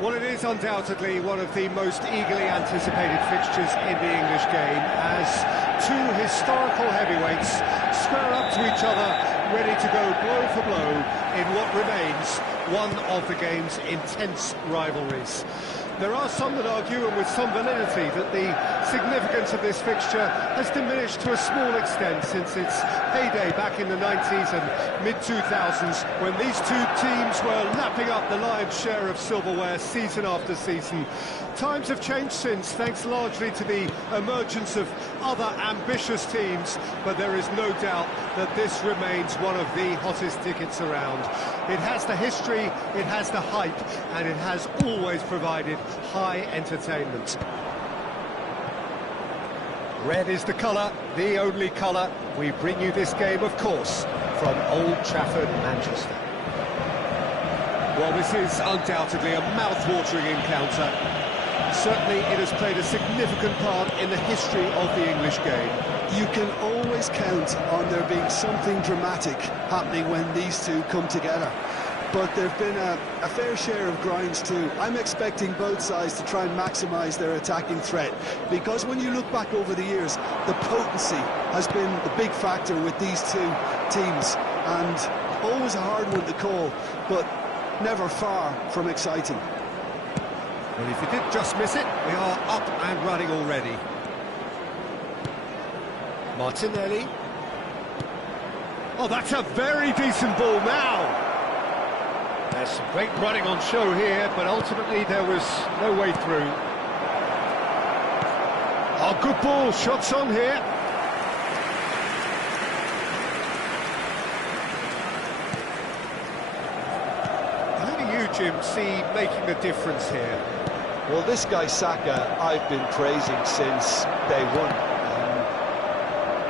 Well, it is undoubtedly one of the most eagerly anticipated fixtures in the English game, as two historical heavyweights square up to each other, ready to go blow for blow in what remains one of the game's intense rivalries. There are some that argue, and with some validity, that the significance of this fixture has diminished to a small extent since its heyday back in the 90s and mid-2000s, when these two teams were lapping up the lion's share of silverware season after season. Times have changed since, thanks largely to the emergence of other ambitious teams, but there is no doubt that this remains one of the hottest tickets around. It has the history, it has the hype, and it has always provided high entertainment. Red is the colour, the only colour. We bring you this game, of course, from Old Trafford, Manchester. Well, this is undoubtedly a mouth-watering encounter. Certainly it has played a significant part in the history of the English game. You can always count on there being something dramatic happening when these two come together. But there have been a fair share of grinds too. I'm expecting both sides to try and maximise their attacking threat, because when you look back over the years, the potency has been the big factor with these two teams, and always a hard one to call, but never far from exciting. Well, if you did just miss it, we are up and running already. Martinelli. Oh, that's a very decent ball now. There's some great running on show here, but ultimately there was no way through. Oh, good ball, shots on here. How do you, Jim, see making the difference here? Well, this guy Saka, I've been praising since day one.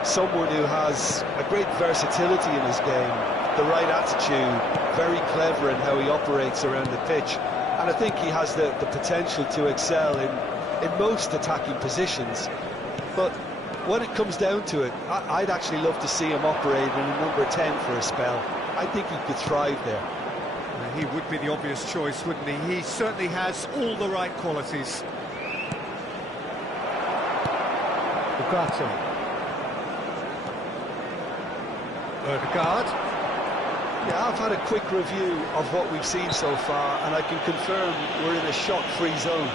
Someone who has a great versatility in his game, the right attitude, very clever in how he operates around the pitch, and I think he has the potential to excel in most attacking positions. But when it comes down to it, I'd actually love to see him operate in a number 10 for a spell. I think he could thrive there. He would be the obvious choice, wouldn't he? He certainly has all the right qualities. Ugarte. Odegaard. Yeah, I've had a quick review of what we've seen so far, and I can confirm we're in a shot-free zone.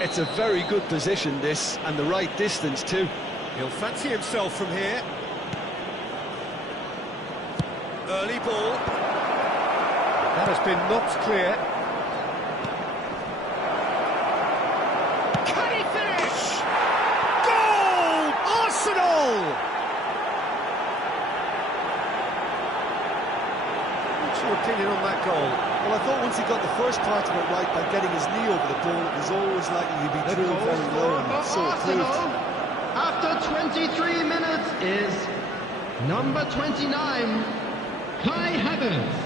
It's a very good position, this, and the right distance too. He'll fancy himself from here. Early ball. That has been knocked clear. Can he finish? Goal! Arsenal! What's your opinion on that goal? Well, I thought once he got the first part of it right by getting his knee over the ball, it was always likely to be drilled very low, and so it proved. After 23 minutes is number 29, Kai Havertz.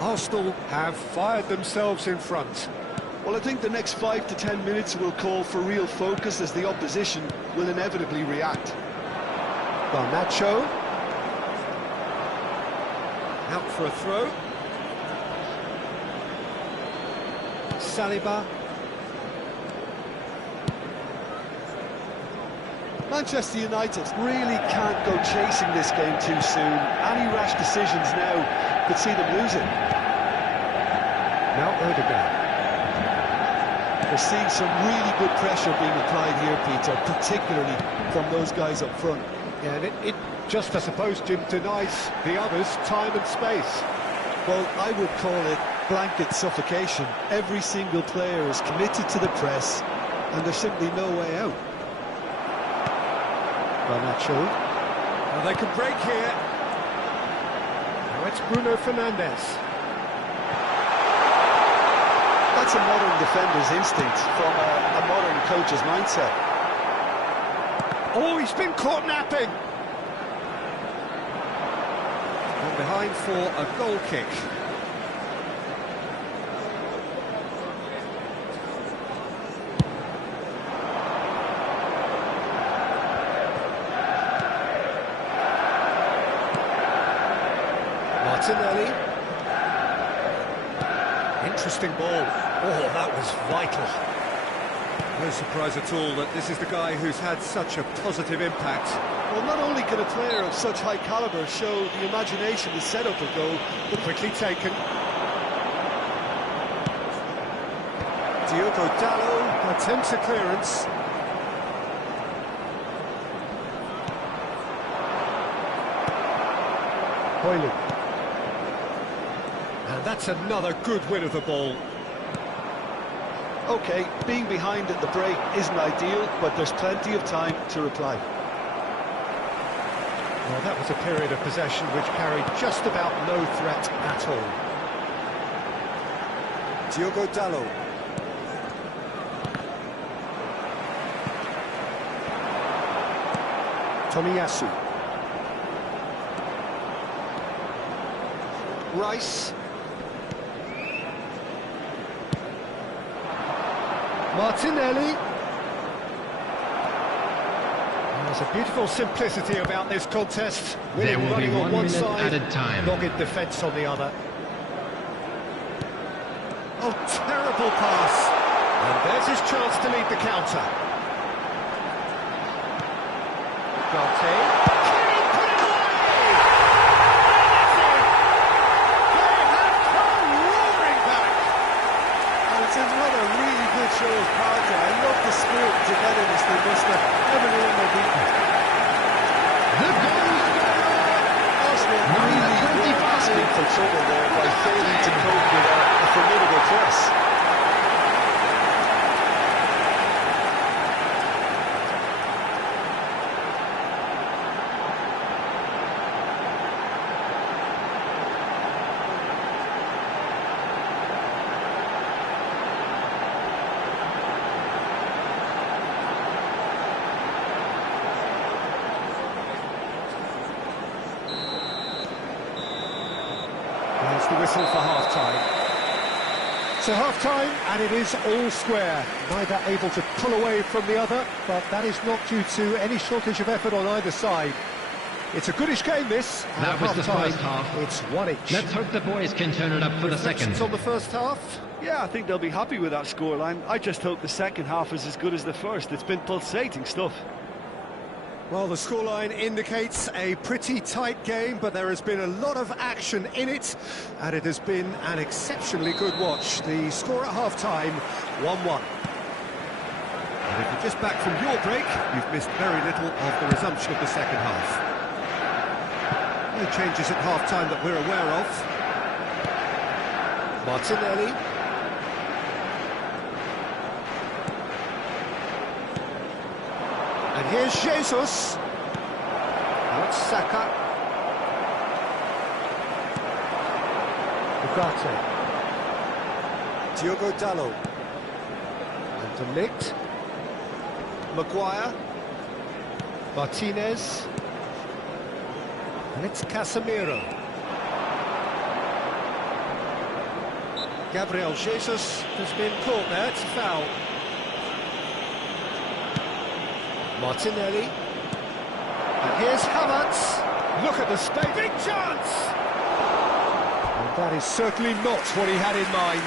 Arsenal have fired themselves in front. Well, I think the next 5 to 10 minutes will call for real focus, as the opposition will inevitably react. Garnacho. Out for a throw. Saliba. Manchester United really can't go chasing this game too soon. Any rash decisions now could see them lose it. Now Odegaard. We're seeing some really good pressure being applied here, Peter, particularly from those guys up front. Yeah, and it just, I suppose, Jim, denies the others time and space. Well, I would call it blanket suffocation. Every single player is committed to the press, and there's simply no way out. Garnacho. Now they can break here. Now it's Bruno Fernandes. That's a modern defender's instinct from a modern coach's mindset. Oh, he's been caught napping. Gone behind for a goal kick. Martinelli. Interesting ball. Oh, that was vital. No surprise at all that this is the guy who's had such a positive impact. Well, not only can a player of such high calibre show the imagination to set up a goal, but Quickly taken. Diogo Dalot attempts a clearance. Hoyland. And that's another good win of the ball. OK, being behind at the break isn't ideal, but there's plenty of time to reply. Well, that was a period of possession which carried just about no threat at all. Diogo Dalot. Tomiyasu. Rice. Martinelli. There's a beautiful simplicity about this contest. There will be Running on 1 one minute side, added time. dogged defence on the other. Oh, terrible pass. And there's his chance to lead the counter. Garte. Put it away! They have come roaring back. And it's another really good show of character. I love the spirit and togetherness they must have never known they're beaten. The goal Arsenal Number really 25. were asking for trouble there by failing to cope with a formidable press. There's the whistle for half-time. So half-time, and it is all square. Neither able to pull away from the other, but that is not due to any shortage of effort on either side. It's a goodish game, this. And That at was the half-time, first half. It's one each. Let's hope the boys can turn it up for the second. Reflections on the first half? Yeah, I think they'll be happy with that scoreline. I just hope the second half is as good as the first. It's been pulsating stuff. Well, the scoreline indicates a pretty tight game, but there has been a lot of action in it, and it has been an exceptionally good watch. The score at half-time, 1-1. And if you're just back from your break, you've missed very little of the resumption of the second half. No changes at half-time that we're aware of. Martinelli. And here's Jesus. Now it's Saka. Ugarte. Diogo Dalot. And De Ligt. Maguire. Martinez. And it's Casemiro. Gabriel Jesus has been caught there, it's a foul. Martinelli. And here's Havertz. Look at the space. Big chance! And that is certainly not what he had in mind.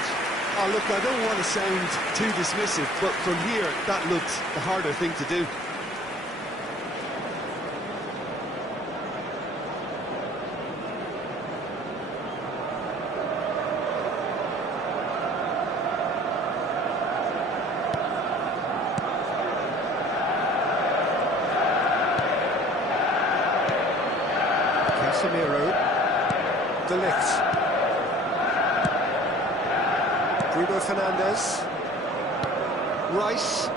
Oh, look, I don't want to sound too dismissive, but from here, that looked the harder thing to do. Casemiro, De Ligt, Bruno Fernandes, Rice,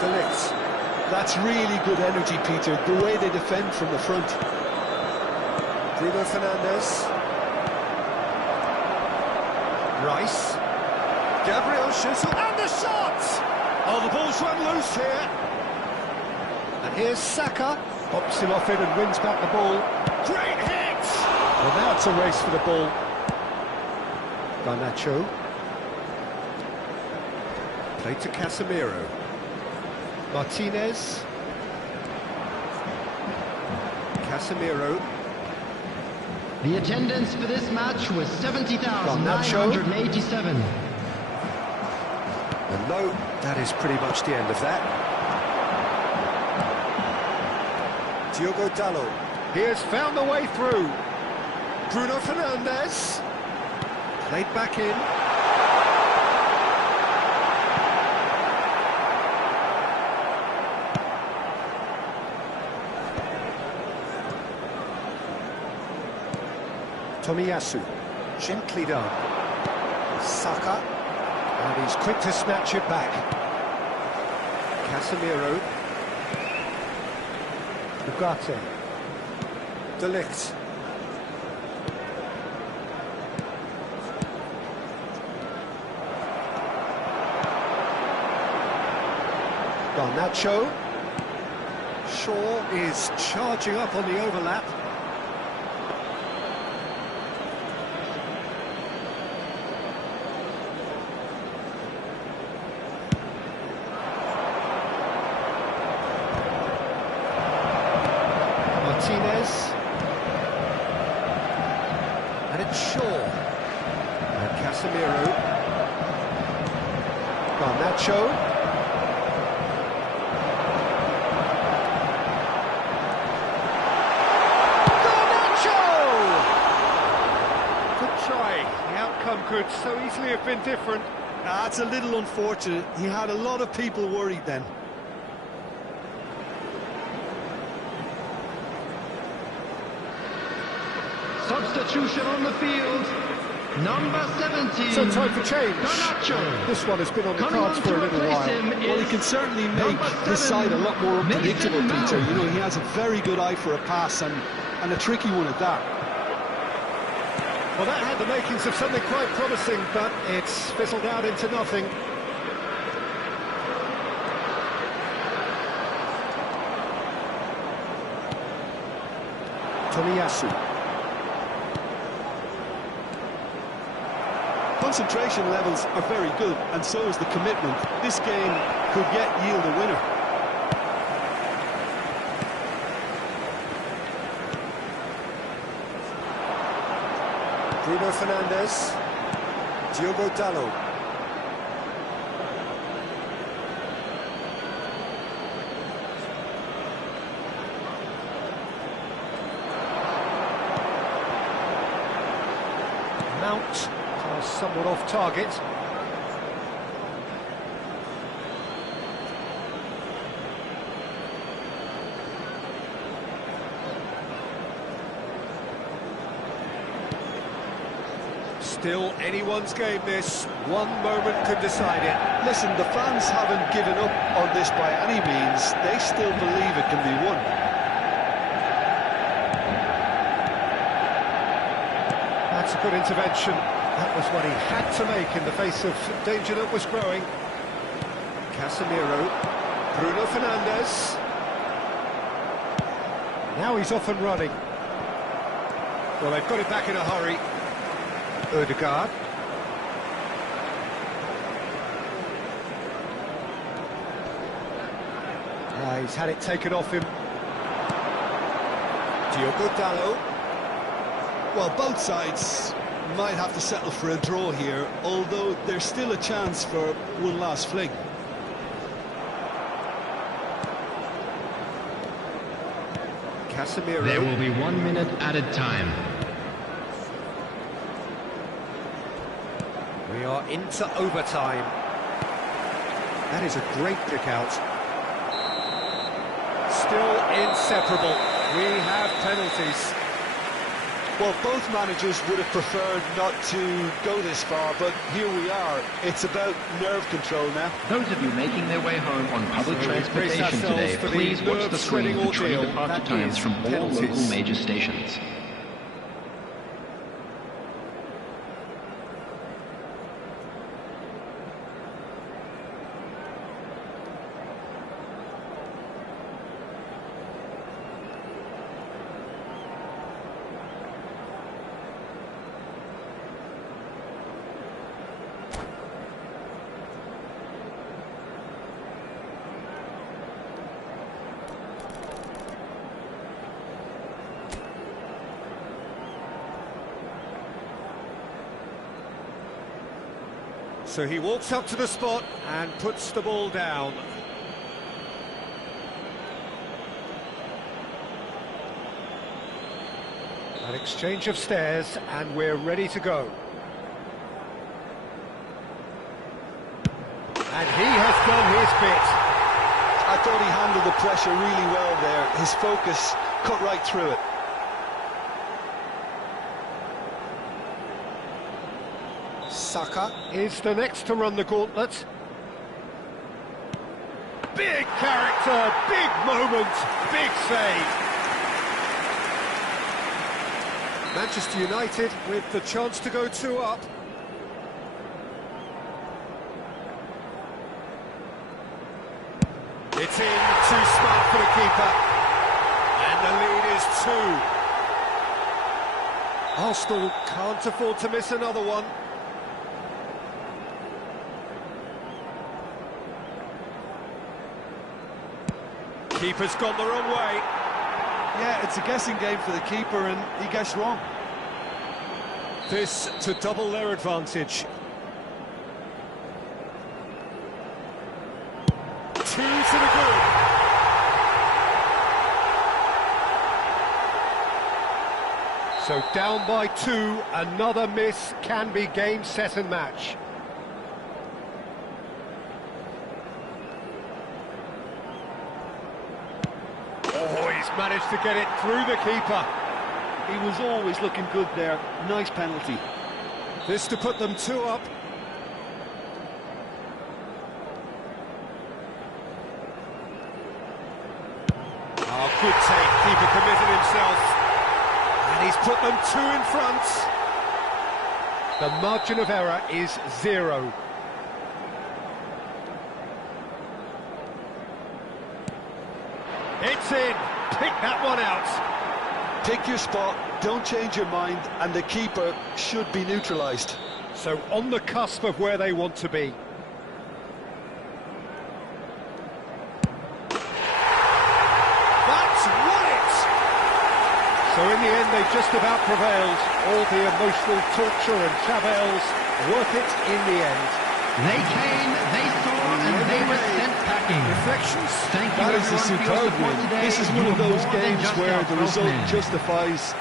Delix. That's really good energy, Peter, the way they defend from the front. Bruno Fernandes. Rice. Gabriel Jesus. And the shot! Oh, the ball's run loose here. And here's Saka. Pops him off it and wins back the ball. Great hit! Well, now it's a race for the ball. Garnacho. Played to Casemiro. Martinez. Casemiro. The attendance for this match was 70,987. And no, that is pretty much the end of that. Diogo Dalot. He has found the way through. Bruno Fernandes. Played back in. Tomiyasu, gently done. Saka, and he's quick to snatch it back. Casemiro. Ugarte. Delix. Garnacho. Shaw is charging up on the overlap. Martinez. And it's Shaw. And Casemiro. Garnacho. Garnacho! Good try. The outcome could so easily have been different. That's a little unfortunate. He had a lot of people worried then. Substitution on the field. Number 17. So time for change. Garnacho. This one has been on the Coming cards on for a to little replace while. him Well, he is can certainly make number his 7, side a lot more unpredictable, Mason Peter. Mount. You know, he has a very good eye for a pass and a tricky one at that. Well, that had the makings of something quite promising, but it's fizzled out into nothing. Tomiyasu. Concentration levels are very good, and so is the commitment. This game could yet yield a winner. Bruno Fernandes. Diogo Dalot. Mount somewhat off target. Still anyone's game this. One moment could decide it. Listen, the fans haven't given up on this by any means. They still believe it can be won. That's a good intervention. That was what he had to make in the face of danger that was growing. Casemiro. Bruno Fernandes. Now he's off and running. Well, they've got it back in a hurry. Ødegaard. He's had it taken off him. Diogo Dalot. Well, both sides might have to settle for a draw here, although there's still a chance for one last fling. Casemiro. There will be 1 minute added time. We are into overtime. That is a great kick out. Still inseparable. We have penalties. Well, both managers would have preferred not to go this far, but here we are. It's about nerve control now. Those of you making their way home on public transportation today, please watch the screen for train departure times from all local major stations. So he walks up to the spot and puts the ball down. An exchange of stares and we're ready to go. And he has done his bit. I thought he handled the pressure really well there. His focus cut right through it. Saka is the next to run the gauntlet. Big character, big moment, big save. Manchester United with the chance to go 2 up. It's in, too smart for the keeper. And the lead is 2. Arsenal can't afford to miss another one. Keeper's gone the wrong way. Yeah, it's a guessing game for the keeper, and he guessed wrong. This to double their advantage. 2 to the good. So down by 2, another miss can be game, set and match. Oh, he's managed to get it through the keeper. He was always looking good there. Nice penalty. This to put them 2 up. Oh, good take. Keeper committed himself. And he's put them 2 in front. The margin of error is 0. It's in. Pick that one out. Pick your spot, don't change your mind, and the keeper should be neutralised. So on the cusp of where they want to be. That's won it! So in the end they just about prevailed. All the emotional torture and travails worth it in the end. They came, they saw, and they were sent packing. Reflections? Thank you That is a everyone for your superb support win. today. This is one You of were those more than games just where our the 12th result man. justifies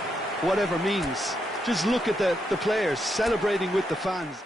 whatever means. Just look at the players celebrating with the fans.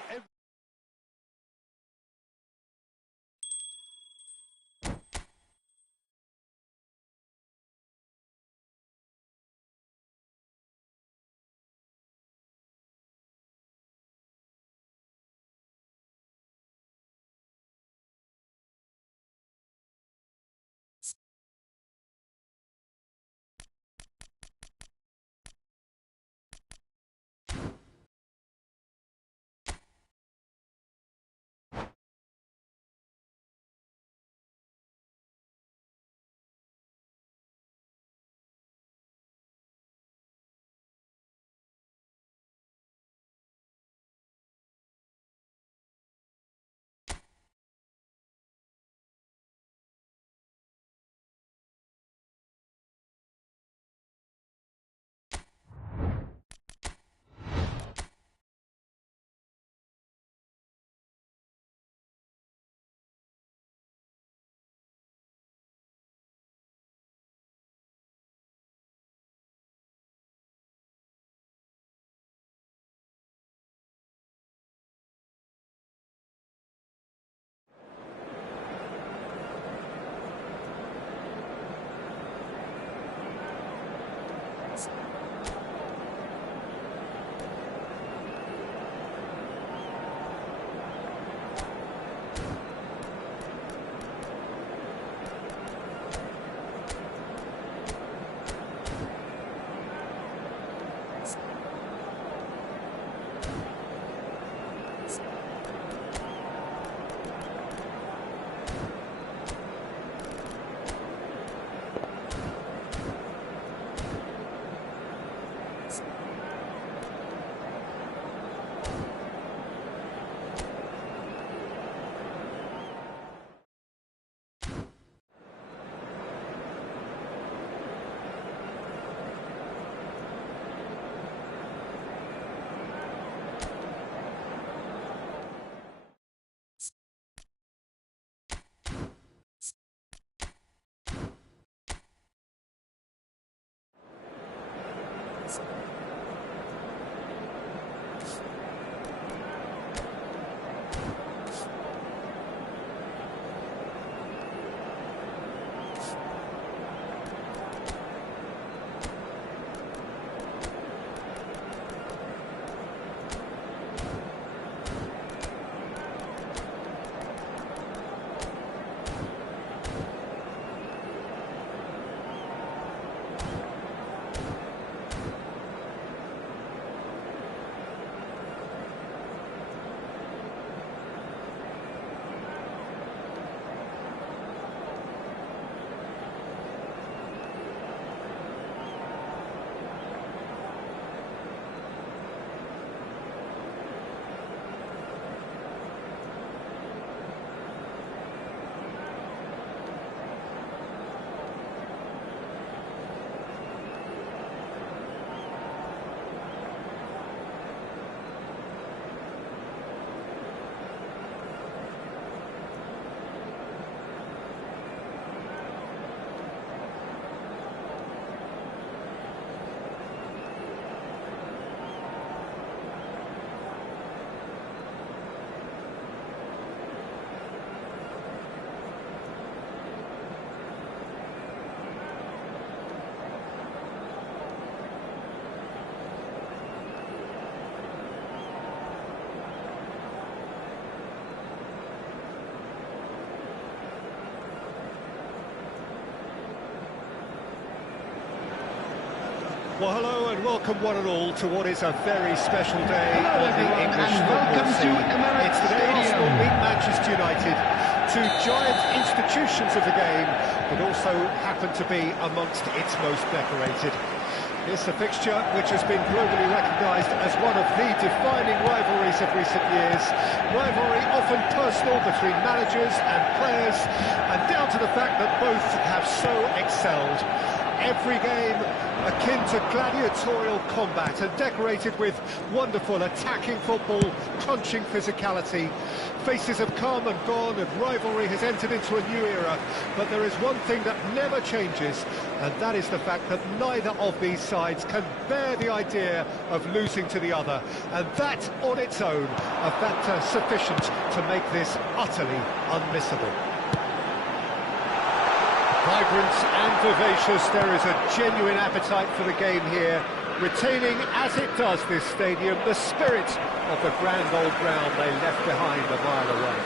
Well, hello and welcome one and all to what is a very special day Hello, on the everyone, English and football welcome to scene. Emirates It's the day Stadium. Arsenal beat Manchester United, two giant institutions of the game, but also happen to be amongst its most decorated. It's a fixture which has been globally recognised as one of the defining rivalries of recent years. Rivalry often personal between managers and players, and down to the fact that both have so excelled. Every game akin to gladiatorial combat and decorated with wonderful attacking football, crunching physicality. Faces have come and gone and rivalry has entered into a new era, but there is one thing that never changes, and that is the fact that neither of these sides can bear the idea of losing to the other, and that on its own a factor sufficient to make this utterly unmissable. Vibrant and vivacious, there is a genuine appetite for the game here, retaining, as it does this stadium, the spirit of the grand old ground they left behind a mile away.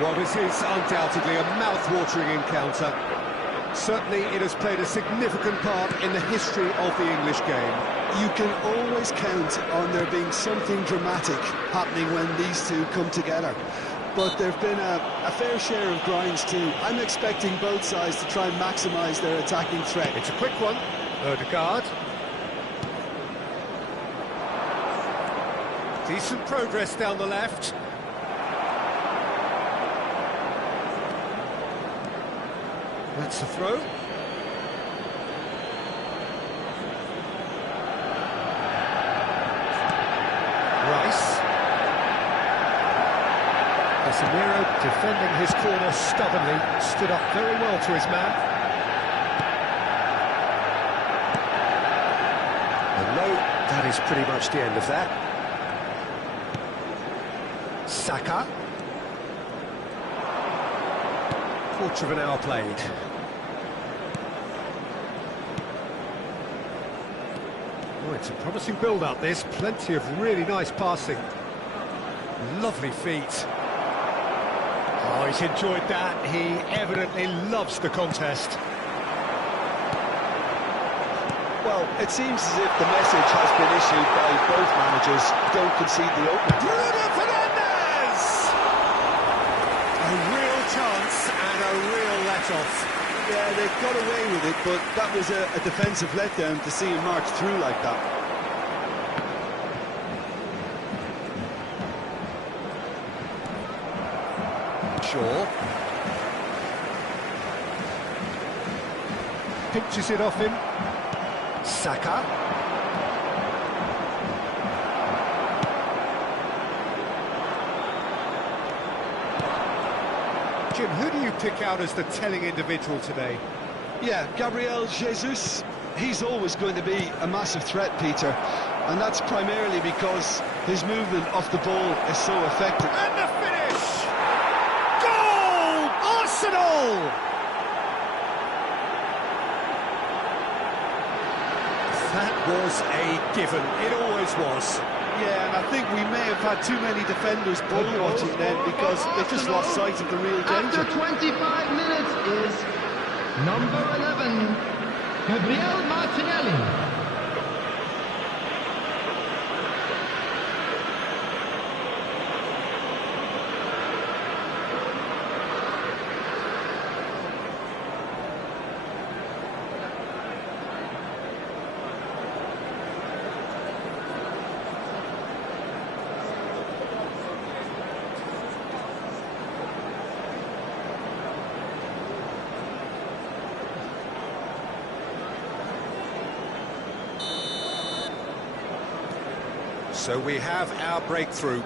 Well, this is undoubtedly a mouth-watering encounter. Certainly it has played a significant part in the history of the English game. You can always count on there being something dramatic happening when these two come together. But there have been a fair share of grinds too. I'm expecting both sides to try and maximise their attacking threat. It's a quick one. Odegaard. Decent progress down the left. That's a throw. Rice. Casemiro defending his corner stubbornly, stood up very well to his man. And no, that is pretty much the end of that. Saka. Quarter of an hour played. Oh, it's a promising build-up, this. Plenty of really nice passing. Lovely feet. Oh, he's enjoyed that. He evidently loves the contest. Well, it seems as if the message has been issued by both managers: don't concede the opening. Bruno Fernandes! A real chance and a real let-off. Yeah, they got away with it, but that was a defensive letdown to see him march through like that. Shaw. Pinches it off him. Saka. Jim, who do you pick out as the telling individual today? Yeah, Gabriel Jesus, he's always going to be a massive threat, Peter, and that's primarily because his movement off the ball is so effective. And the finish! Goal! Arsenal! That was a given. It always was. Yeah, and I think we may have had too many defenders ball watching then because they just lost sight of the real danger. After 25 minutes is number 11, Gabriel Martinelli. So we have our breakthrough.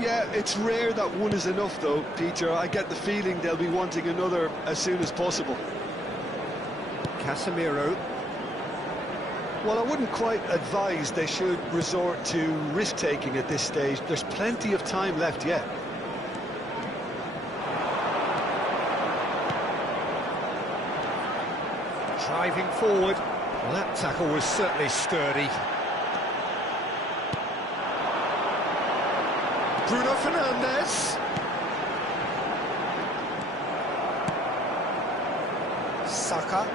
Yeah, it's rare that one is enough though, Peter. I get the feeling they'll be wanting another as soon as possible. Casemiro. Well, I wouldn't quite advise they should resort to risk-taking at this stage. There's plenty of time left yet. Driving forward. Well, that tackle was certainly sturdy. Bruno Fernandes. Saka.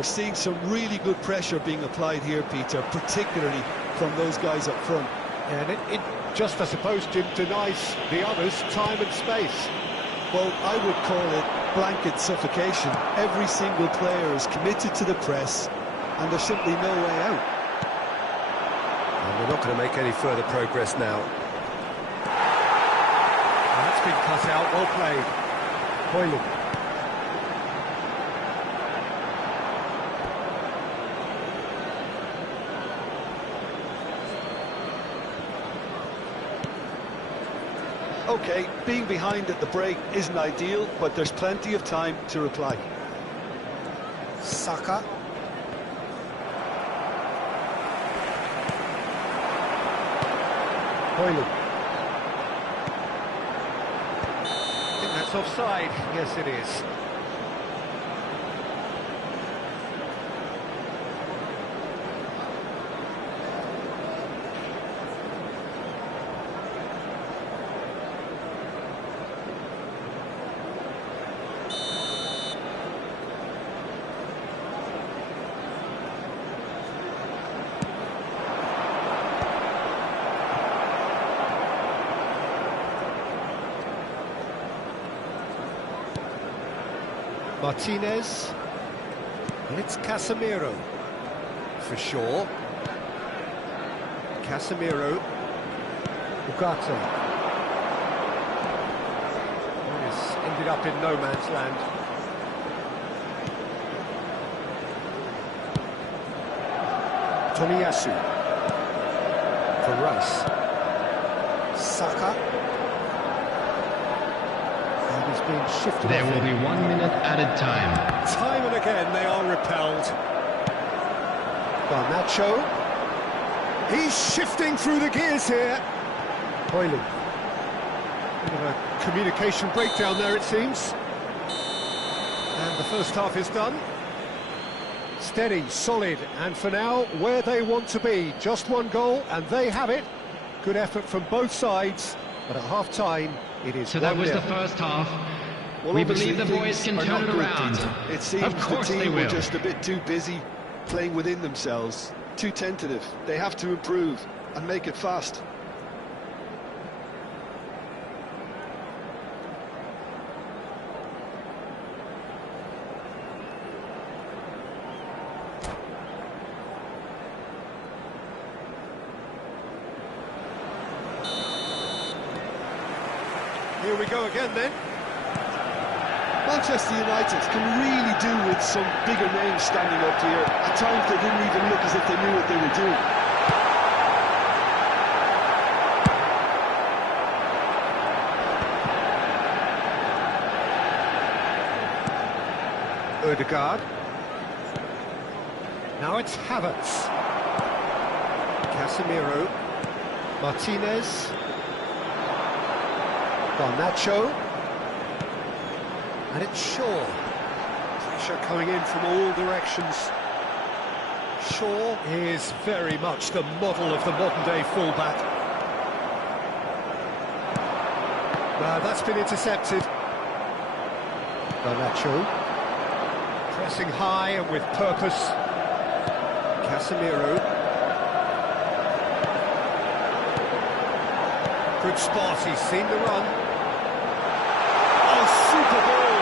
We're seeing some really good pressure being applied here, Peter, particularly from those guys up front. And it just, I suppose, Jim, denies the others time and space. Well, I would call it blanket suffocation. Every single player is committed to the press, and there's simply no way out. And we're not going to make any further progress now. And that's been cut out, well played. Pelo. OK, being behind at the break isn't ideal, but there's plenty of time to reply. Saka. Pelo. I think that's offside. Yes, it is. Martinez, and it's Casemiro, for sure. Casemiro, Ugarte. It's ended up in no man's land. Tomiyasu, for Rice. Saka. He's being shifted. There will be 1 minute added time. Time and again they are repelled. Garnacho. He's shifting through the gears here. Pelo. Bit of a communication breakdown there, it seems. And the first half is done. Steady, solid, and for now, where they want to be. Just one goal, and they have it. Good effort from both sides, but at half-time, it is. So that was the first half. Well, we believe the boys can turn it around. It seems of course the they team will. were just a bit too busy playing within themselves, too tentative. They have to improve and make it fast. Here we go again then. Manchester United can really do with some bigger names standing up here. At times they didn't even look as if they knew what they were doing. Odegaard. Now it's Havertz. Casemiro. Martinez. Garnacho. And it's Shaw. Pressure coming in from all directions. Shaw is very much the model of the modern-day fullback. That's been intercepted. Garnacho. Pressing high and with purpose. Casemiro. Good spot, he's seen the run. Oh, super ball!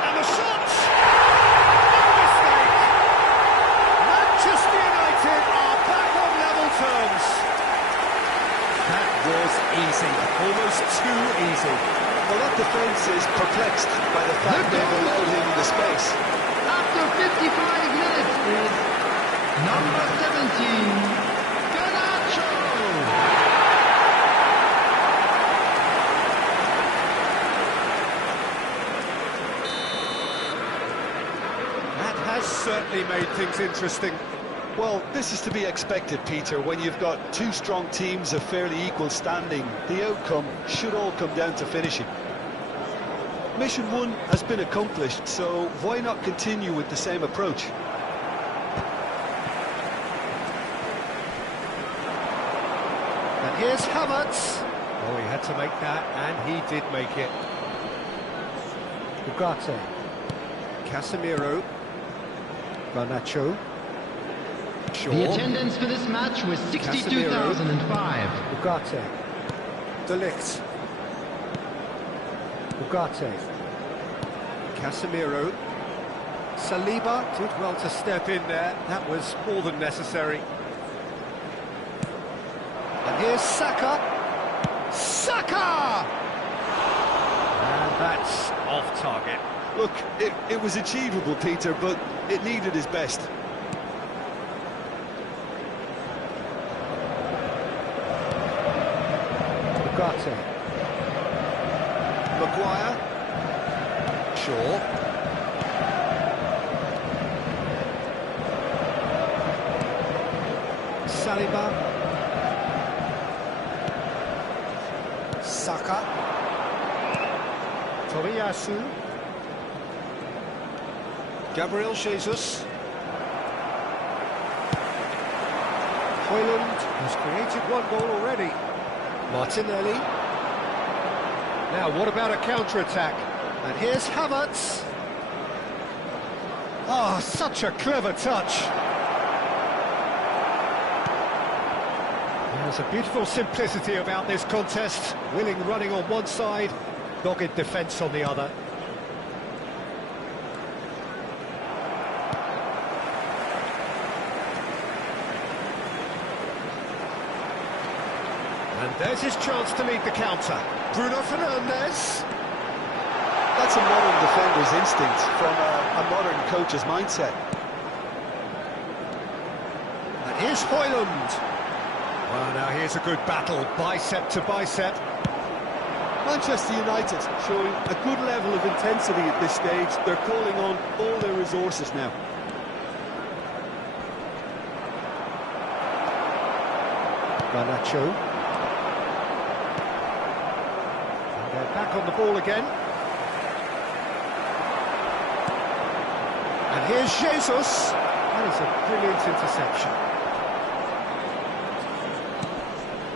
And the shot! No mistake! Manchester United are back on level terms. That was easy, almost too easy. Well, that defence is perplexed by the fact they've allowed him the space. After 55 minutes is number 17, Garnacho. That has certainly made things interesting. Well, this is to be expected, Peter, when you've got two strong teams of fairly equal standing. The outcome should all come down to finishing. Mission 1 has been accomplished, so why not continue with the same approach? And here's Havertz. Oh, he had to make that, and he did make it. Ugarte. Casemiro. Garnacho. The attendance for this match was 62,005. Ugarte. De Ligt. Ugarte. Casemiro. Saliba did well to step in there. That was more than necessary. And here's Saka. Saka! And that's off target. Look, it was achievable, Peter, but it needed his best. Ugarte. Maguire. Shaw. Saliba. Saka. Tomiyasu. Gabriel Jesus. Højlund has created one goal already. Martinelli. Now, what about a counter-attack? And here's Havertz. Oh, such a clever touch. There's a beautiful simplicity about this contest. Willing running on one side, dogged defence on the other. And there's his chance to lead the counter. Bruno Fernandes. That's a modern defender's instinct from a modern coach's mindset. And here's Højlund. Well, now here's a good battle, bicep to bicep. Manchester United showing a good level of intensity at this stage. They're calling on all their resources now. Garnacho. And they're back on the ball again. And here's Jesus. That is a brilliant interception.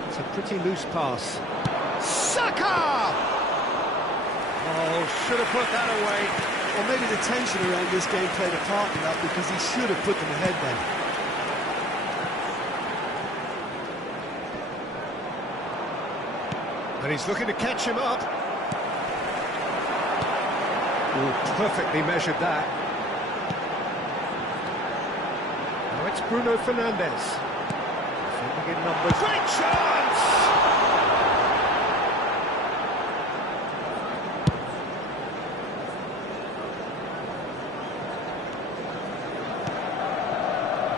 It's a pretty loose pass. Saka! Oh, should have put that away. Well, maybe the tension around this game played a part in that, because he should have put them ahead then. And he's looking to catch him up. Ooh, perfectly measured that. Now it's Bruno Fernandes. Defending in numbers. Great chance!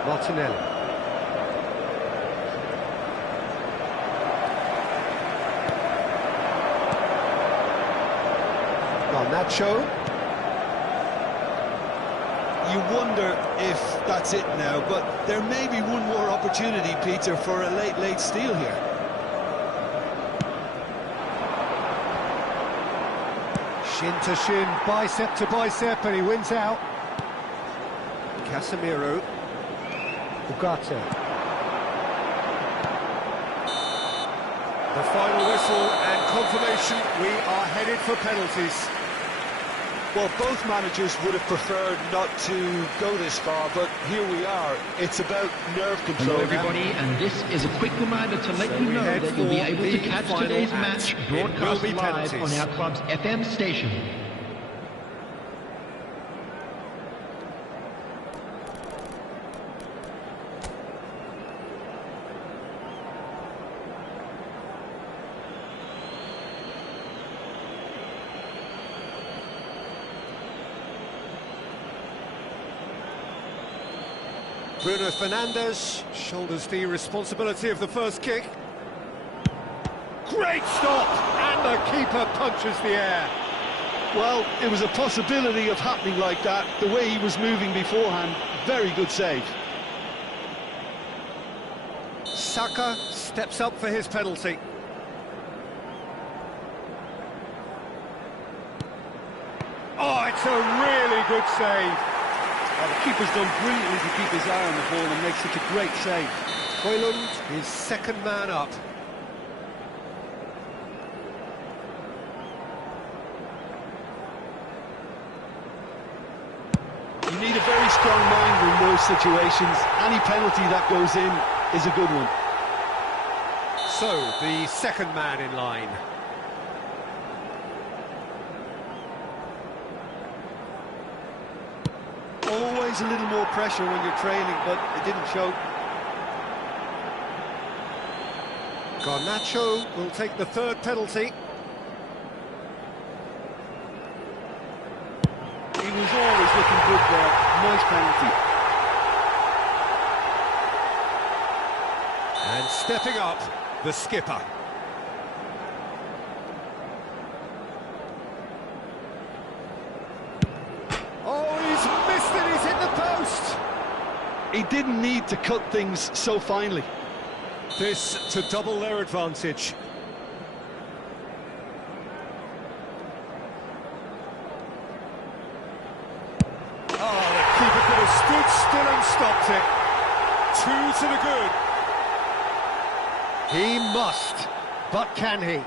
Martinelli. Garnacho. You wonder if that's it now, but there may be one more opportunity, Peter, for a late steal here. Shin to shin, bicep to bicep, and he wins out. Casemiro. Ugarte. The final whistle and confirmation, we are headed for penalties. Well, both managers would have preferred not to go this far, but here we are. It's about nerve control. Hello everybody, and this is a quick reminder to let you know that you'll be able to catch today's match broadcast live on our club's FM station. Bruno Fernandes shoulders the responsibility of the first kick. Great stop! And the keeper punches the air. Well, it was a possibility of happening like that. The way he was moving beforehand, very good save. Saka steps up for his penalty. Oh, it's a really good save. Well, the keeper's done brilliantly to keep his eye on the ball and make such a great save. Højlund is second man up. You need a very strong mind when those situations. Any penalty that goes in is a good one. So, the second man in line. Always a little more pressure when you're trailing, but it didn't show. Garnacho will take the third penalty. He was always looking good there. Nice penalty. And stepping up, the skipper. Oh, he's missed it, he's hit the post! He didn't need to cut things so finely. This to double their advantage. Oh, the keeper could have stood still and stopped it. 2 to the good. He must, but can he?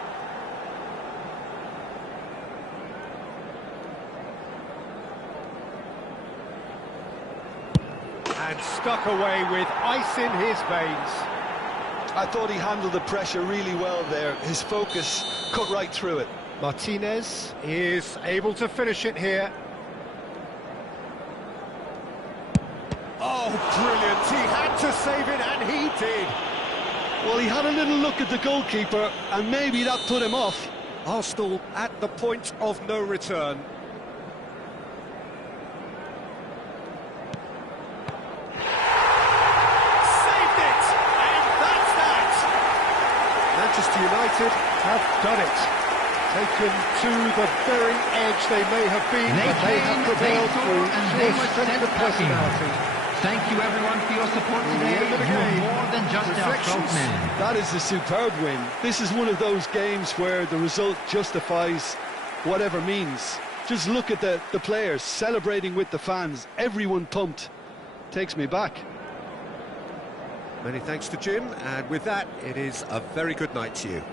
And stuck away with ice in his veins. I thought he handled the pressure really well there. His focus cut right through it. Martinez is able to finish it here. Oh, brilliant. He had to save it, and he did. Well, he had a little look at the goalkeeper, and maybe that put him off. Arsenal at the point of no return. Saved it! And that's that! Manchester United have done it. Taken to the very edge they may have been, but they have prevailed through sheer strength of personality. Thank you, everyone, for your support today. You're more than just our 12th man. That is a superb win. This is one of those games where the result justifies whatever means. Just look at the players celebrating with the fans. Everyone pumped. Takes me back. Many thanks to Jim, and with that, it is a very good night to you.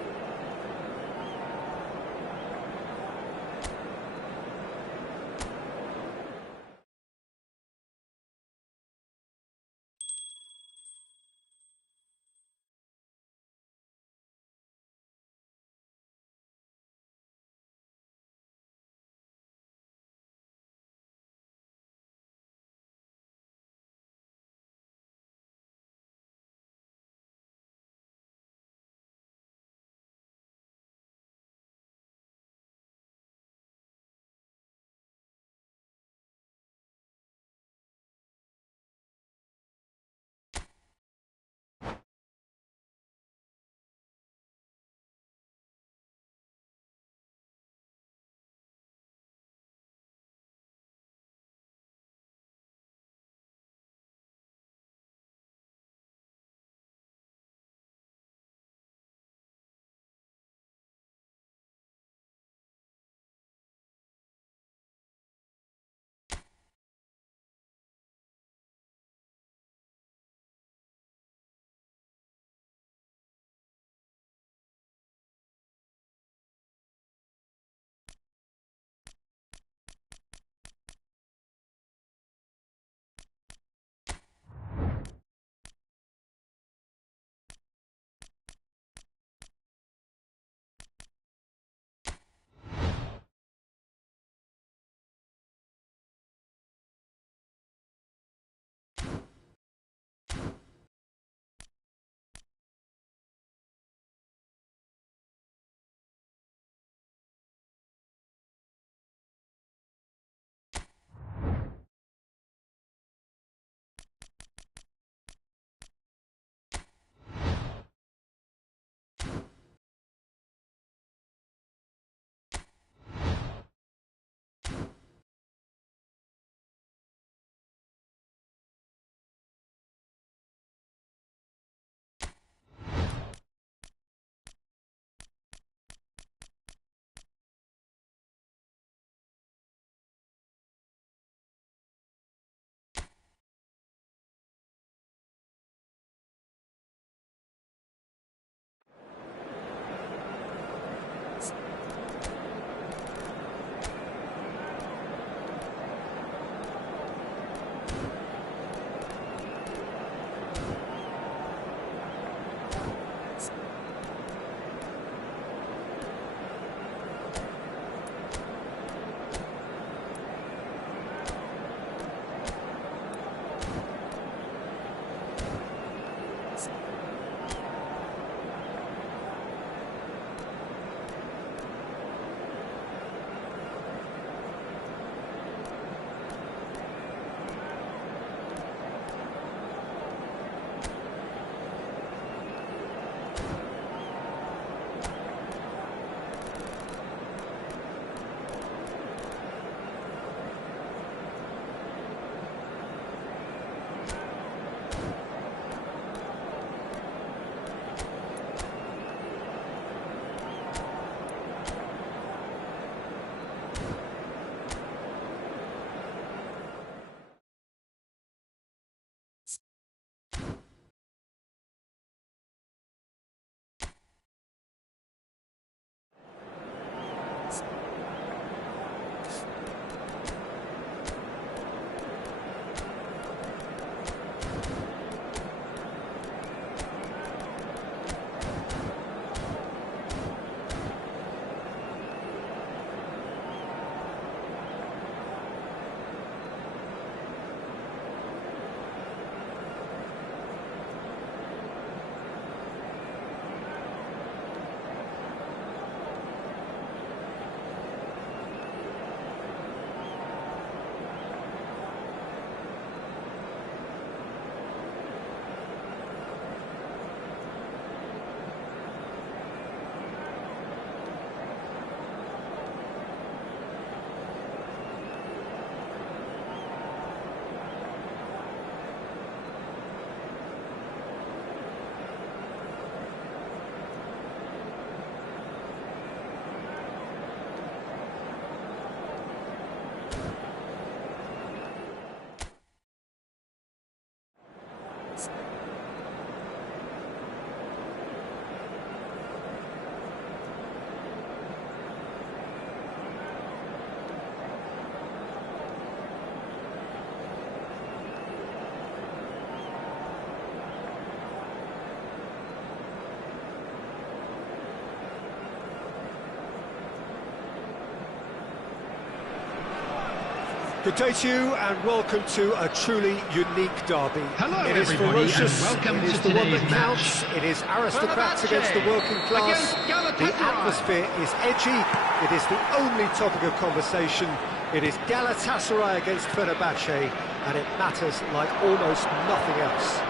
Good day to you and welcome to a truly unique derby. Hello it is everybody ferocious, and welcome it is to the one today's that match. counts, it is aristocrats against the working class, the atmosphere is edgy, it is the only topic of conversation, it is Galatasaray against Fenerbahce, and it matters like almost nothing else.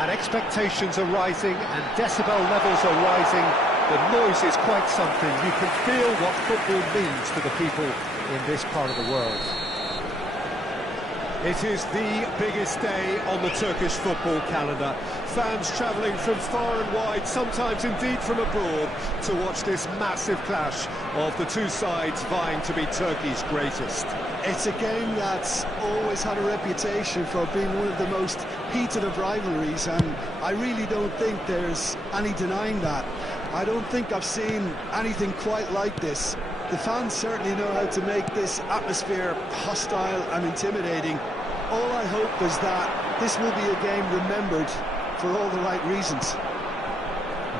And expectations are rising and decibel levels are rising. The noise is quite something. You can feel what football means to the people in this part of the world. It is the biggest day on the Turkish football calendar. Fans travelling from far and wide, sometimes indeed from abroad, to watch this massive clash of the two sides vying to be Turkey's greatest. It's a game that's always had a reputation for being one of the most heated of rivalries, and I really don't think there's any denying that. I don't think I've seen anything quite like this. The fans certainly know how to make this atmosphere hostile and intimidating. All I hope is that this will be a game remembered for all the right reasons.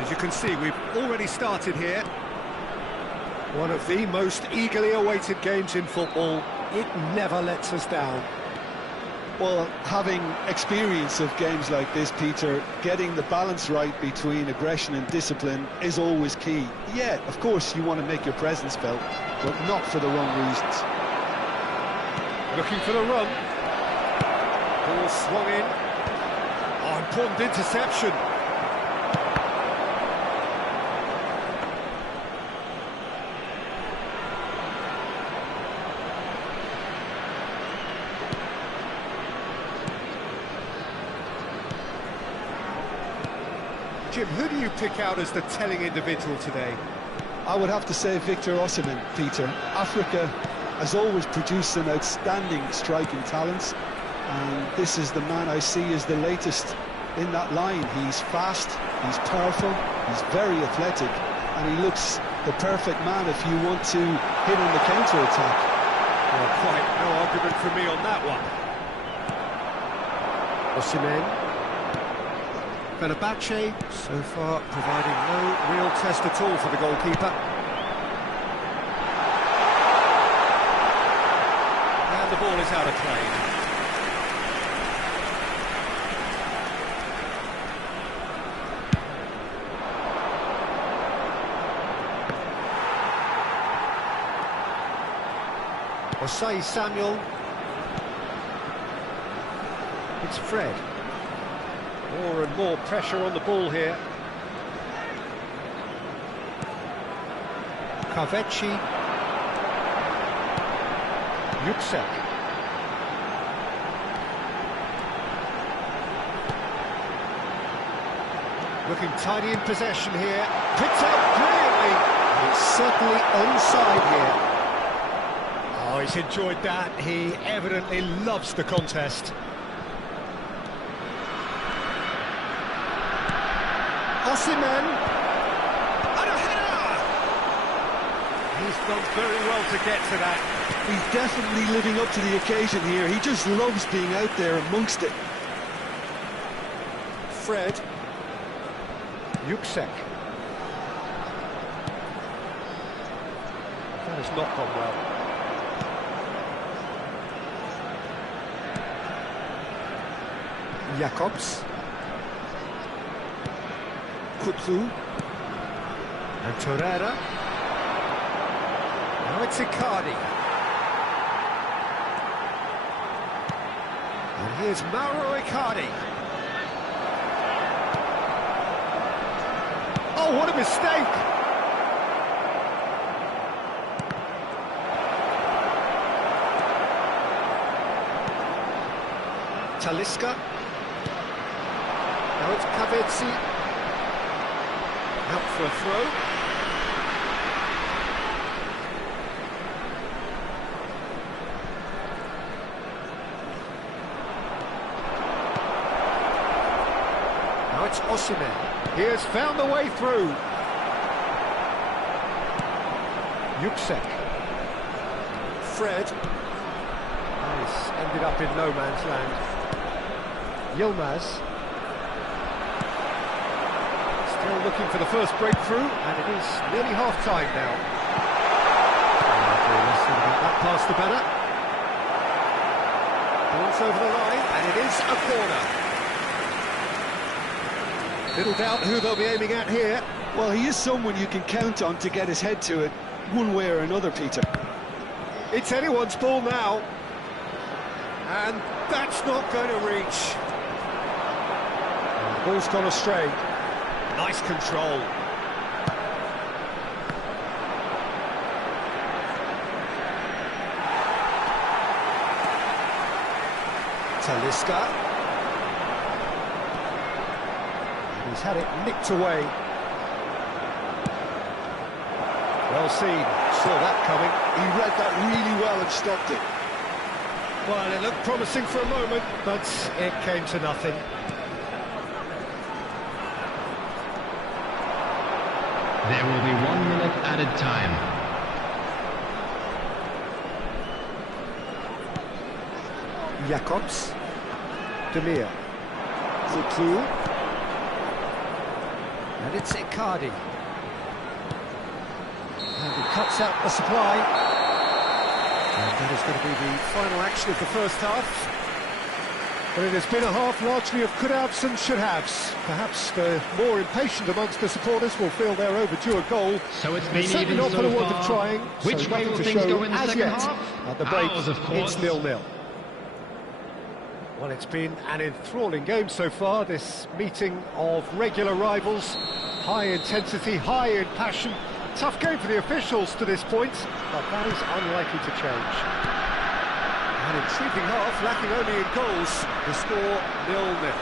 As you can see, we've already started here. One of the most eagerly awaited games in football. It never lets us down. Well, having experience of games like this, Peter, getting the balance right between aggression and discipline is always key. Yeah, of course you want to make your presence felt, but not for the wrong reasons. Looking for the run. Ball swung in. Oh, important interception. Jim, who do you pick out as the telling individual today? I would have to say Victor Osimhen, Peter. Africa has always produced some outstanding striking talents, and this is the man I see as the latest in that line. He's fast, he's powerful, he's very athletic, and he looks the perfect man if you want to hit on the counter-attack. Well, quite no argument from me on that one. Osimhen. Fenerbahce, so far, providing no real test at all for the goalkeeper. And the ball is out of play. Osei Samuel. It's Fred. More and more pressure on the ball here. Kaveci. Yüksek. Looking tidy in possession here. Picked up brilliantly. It's certainly onside here. Oh, he's enjoyed that. He evidently loves the contest. Osimhen, and a header! He's done very well to get to that. He's definitely living up to the occasion here. He just loves being out there amongst it. Fred. Yüksek. That has not gone well. Jacobs. Kutlu. And Torreira. Now it's Icardi. And here's Mauro Icardi. Oh, what a mistake! Talisca. Now it's Kaveci. Out for a throw. Now it's Osimhen. He has found the way through. Yüksek. Fred. Nice. Ended up in no man's land. Yilmaz. Still looking for the first breakthrough, and it is nearly half-time now. less than about that pass, the better. Ball's over the line, and it is a corner. Little doubt who they'll be aiming at here. Well, he is someone you can count on to get his head to it, one way or another, Peter. It's anyone's ball now. And that's not going to reach. The ball's gone astray. Nice control. Talisca. And he's had it nicked away. Well seen, saw that coming. He read that really well and stopped it. Well, it looked promising for a moment, but it came to nothing. There will be 1 minute added time. Jacobs. Demir. Zouklou. And it's Icardi. And he cuts out the supply. And that is going to be the final action of the first half. But it has been a half largely of could-haves and should-haves. Perhaps the more impatient amongst the supporters will feel they're overdue a goal. So it's been certainly even not so for the want far. of trying. Which way will things go in the second half? At the break, Ours, of course. it's 0-0. Well, it's been an enthralling game so far, this meeting of regular rivals. High intensity, high in passion. Tough game for the officials to this point, but that is unlikely to change. An intriguing half, lacking only in goals. The score 0-0.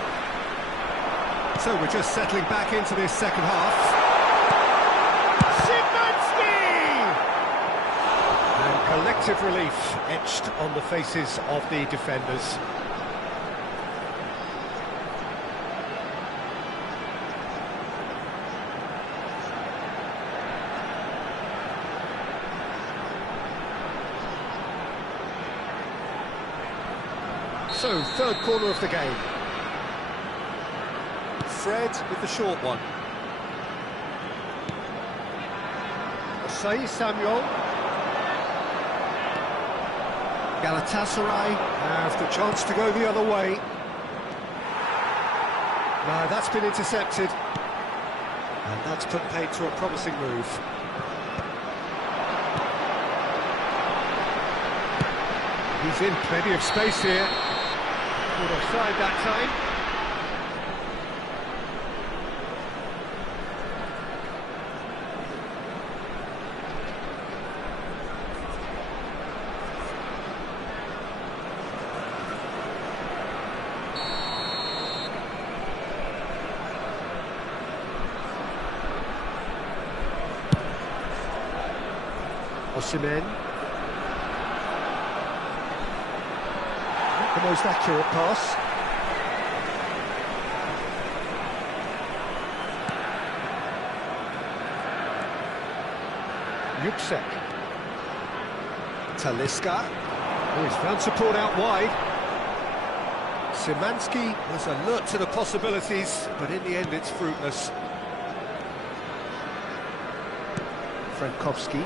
So we're just settling back into this second half. Szymanski! And collective relief etched on the faces of the defenders. So, third corner of the game. Fred with the short one. Osei Samuel. Galatasaray have the chance to go the other way. No, that's been intercepted. And that's put paid to a promising move. He's in plenty of space here. Good offside that time. Osimhen. The most accurate pass. Yuksek. Talisca. Oh, he's found support out wide. Szymanski was alert to the possibilities, but in the end it's fruitless. Frankowski.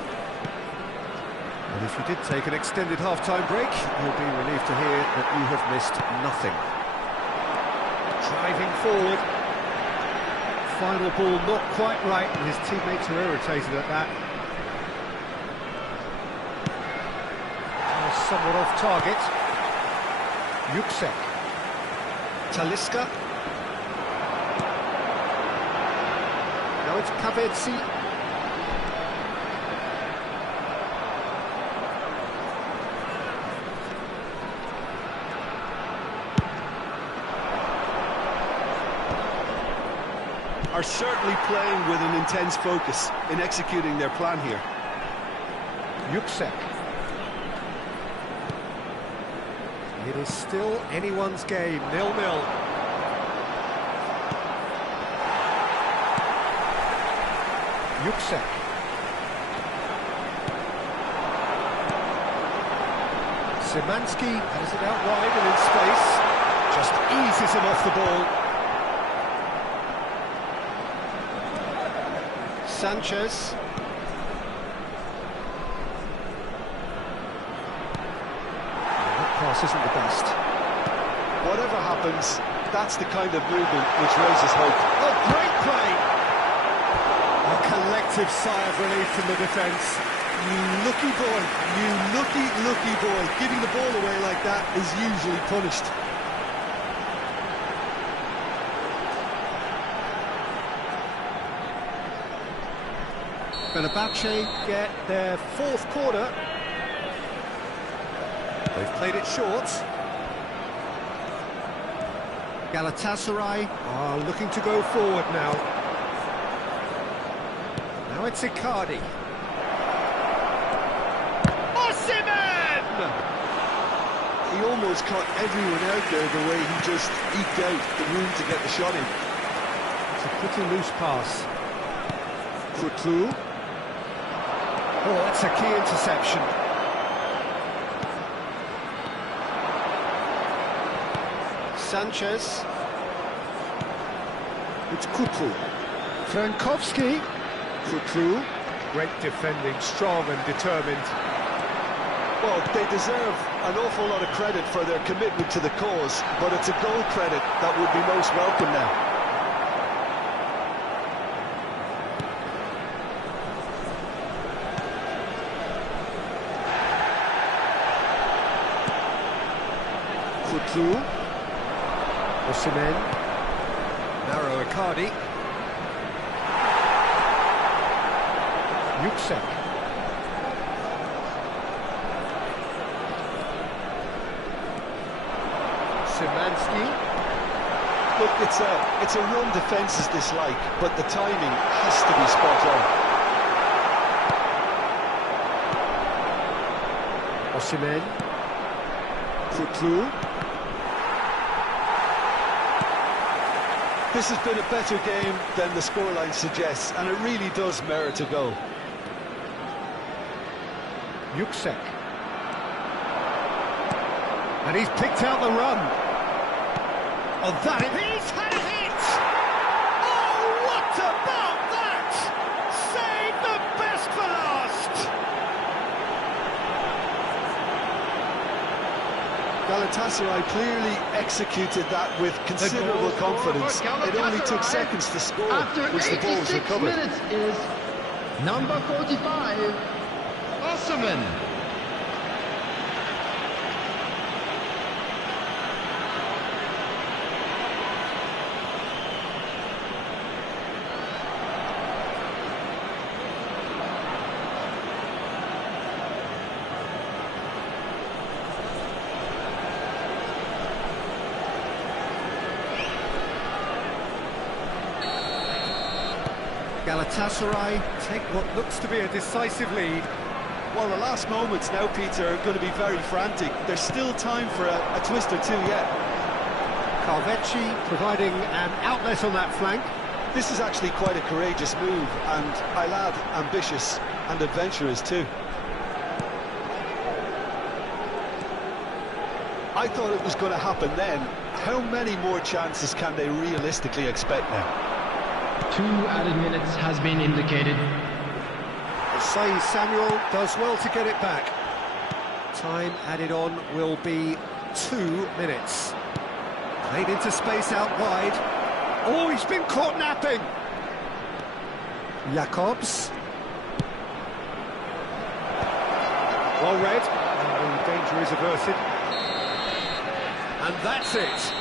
And if you did take an extended half-time break, you'll be relieved to hear that you have missed nothing. Driving forward. Final ball not quite right, and his teammates are irritated at that. Somewhat off target. Yuksek. Talisca. Now it's Kavedzi. Are certainly playing with an intense focus in executing their plan here. Yuksek. It is still anyone's game, 0-0. Yuksek. Szymanski has it out wide and in space. Just eases him off the ball. Sanchez. pass isn't the best. Whatever happens, that's the kind of movement which raises hope. Oh, great play! A collective sigh of relief from the defence. You lucky boy, you lucky boy. Giving the ball away like that is usually punished. Fenerbahce get their fourth corner. They've played it short. Galatasaray are looking to go forward now. Now it's Icardi. He almost caught everyone out there the way he just eked out the room to get the shot in. It's a pretty loose pass. Courtois. Oh, that's a key interception. Sanchez. It's Courtois. Frankowski. Courtois. Great defending, strong and determined. Well, they deserve an awful lot of credit for their commitment to the cause, but it's a goal credit that would be most welcome now. Courtois. Osimhen. Narrow Icardi. Yuksek. Szymanski. Look, it's a run defences dislike, but the timing has to be spot on. Osimhen. Courtois. This has been a better game than the scoreline suggests, and it really does merit a goal. Yuksek. And he's picked out the run. Oh, he's had a hit! Oh, what about that? Save the best for last! Galatasaray clearly executed that with considerable confidence. It only took seconds to score once the ball was recovered. Minutes is number 45, Osimhen. Galatasaray take what looks to be a decisive lead. Well, the last moments now, Peter, are going to be very frantic. There's still time for a twist or two yet. Calvecchi providing an outlet on that flank. This is actually quite a courageous move, and I'll add, ambitious and adventurous too. I thought it was going to happen then. How many more chances can they realistically expect now? 2 added minutes has been indicated. Say Samuel does well to get it back. Time added on will be 2 minutes. Played into space out wide. Oh, he's been caught napping. Jacobs. Well read. And the danger is averted. And that's it.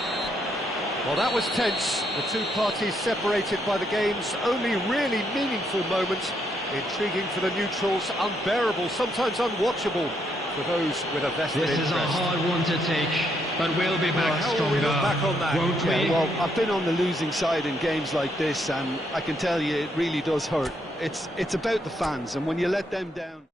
Well, that was tense. The two parties separated by the game's only really meaningful moment. Intriguing for the neutrals, unbearable, sometimes unwatchable for those with a vested interest. This is a hard one to take, but we'll be back stronger, back on that? won't we? Yeah, well, I've been on the losing side in games like this, and I can tell you it really does hurt. It's about the fans, and when you let them down...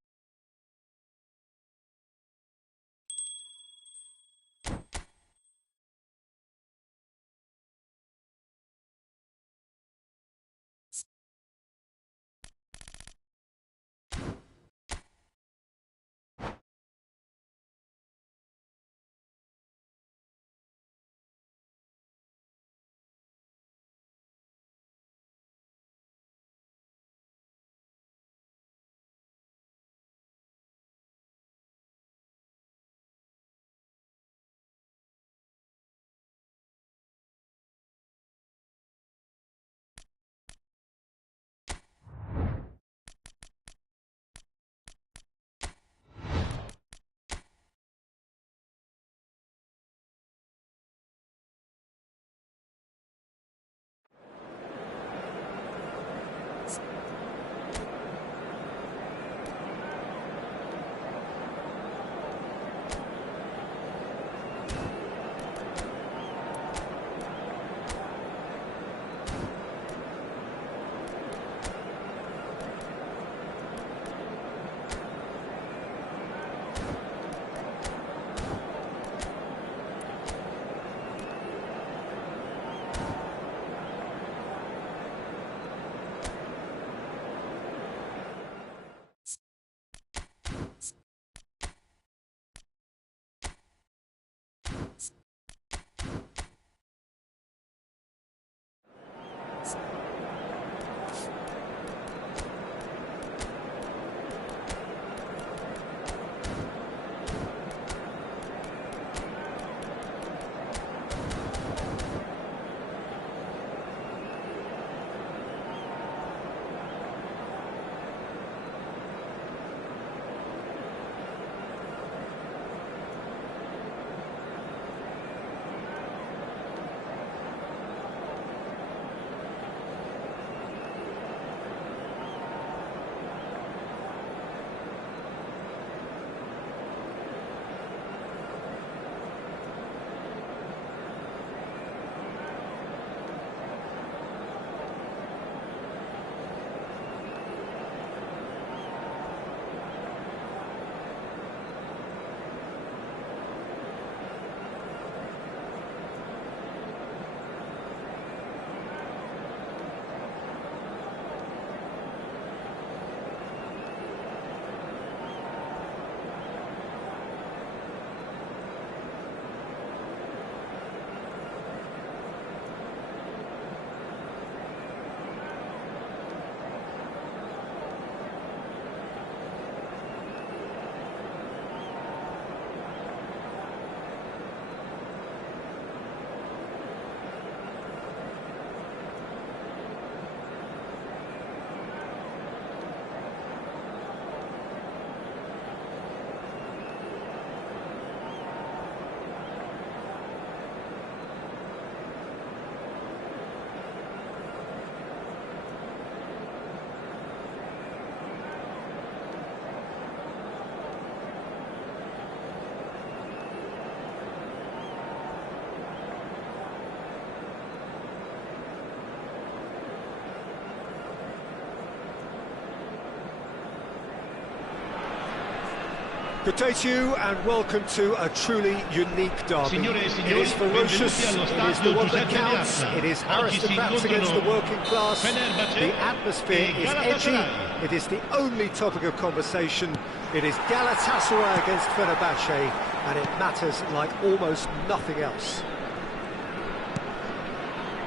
Good day to you and welcome to a truly unique derby. It is ferocious, it is the one that counts, it is aristocrats against the working class, the atmosphere is edgy, it is the only topic of conversation, it is Galatasaray against Fenerbahce, and it matters like almost nothing else.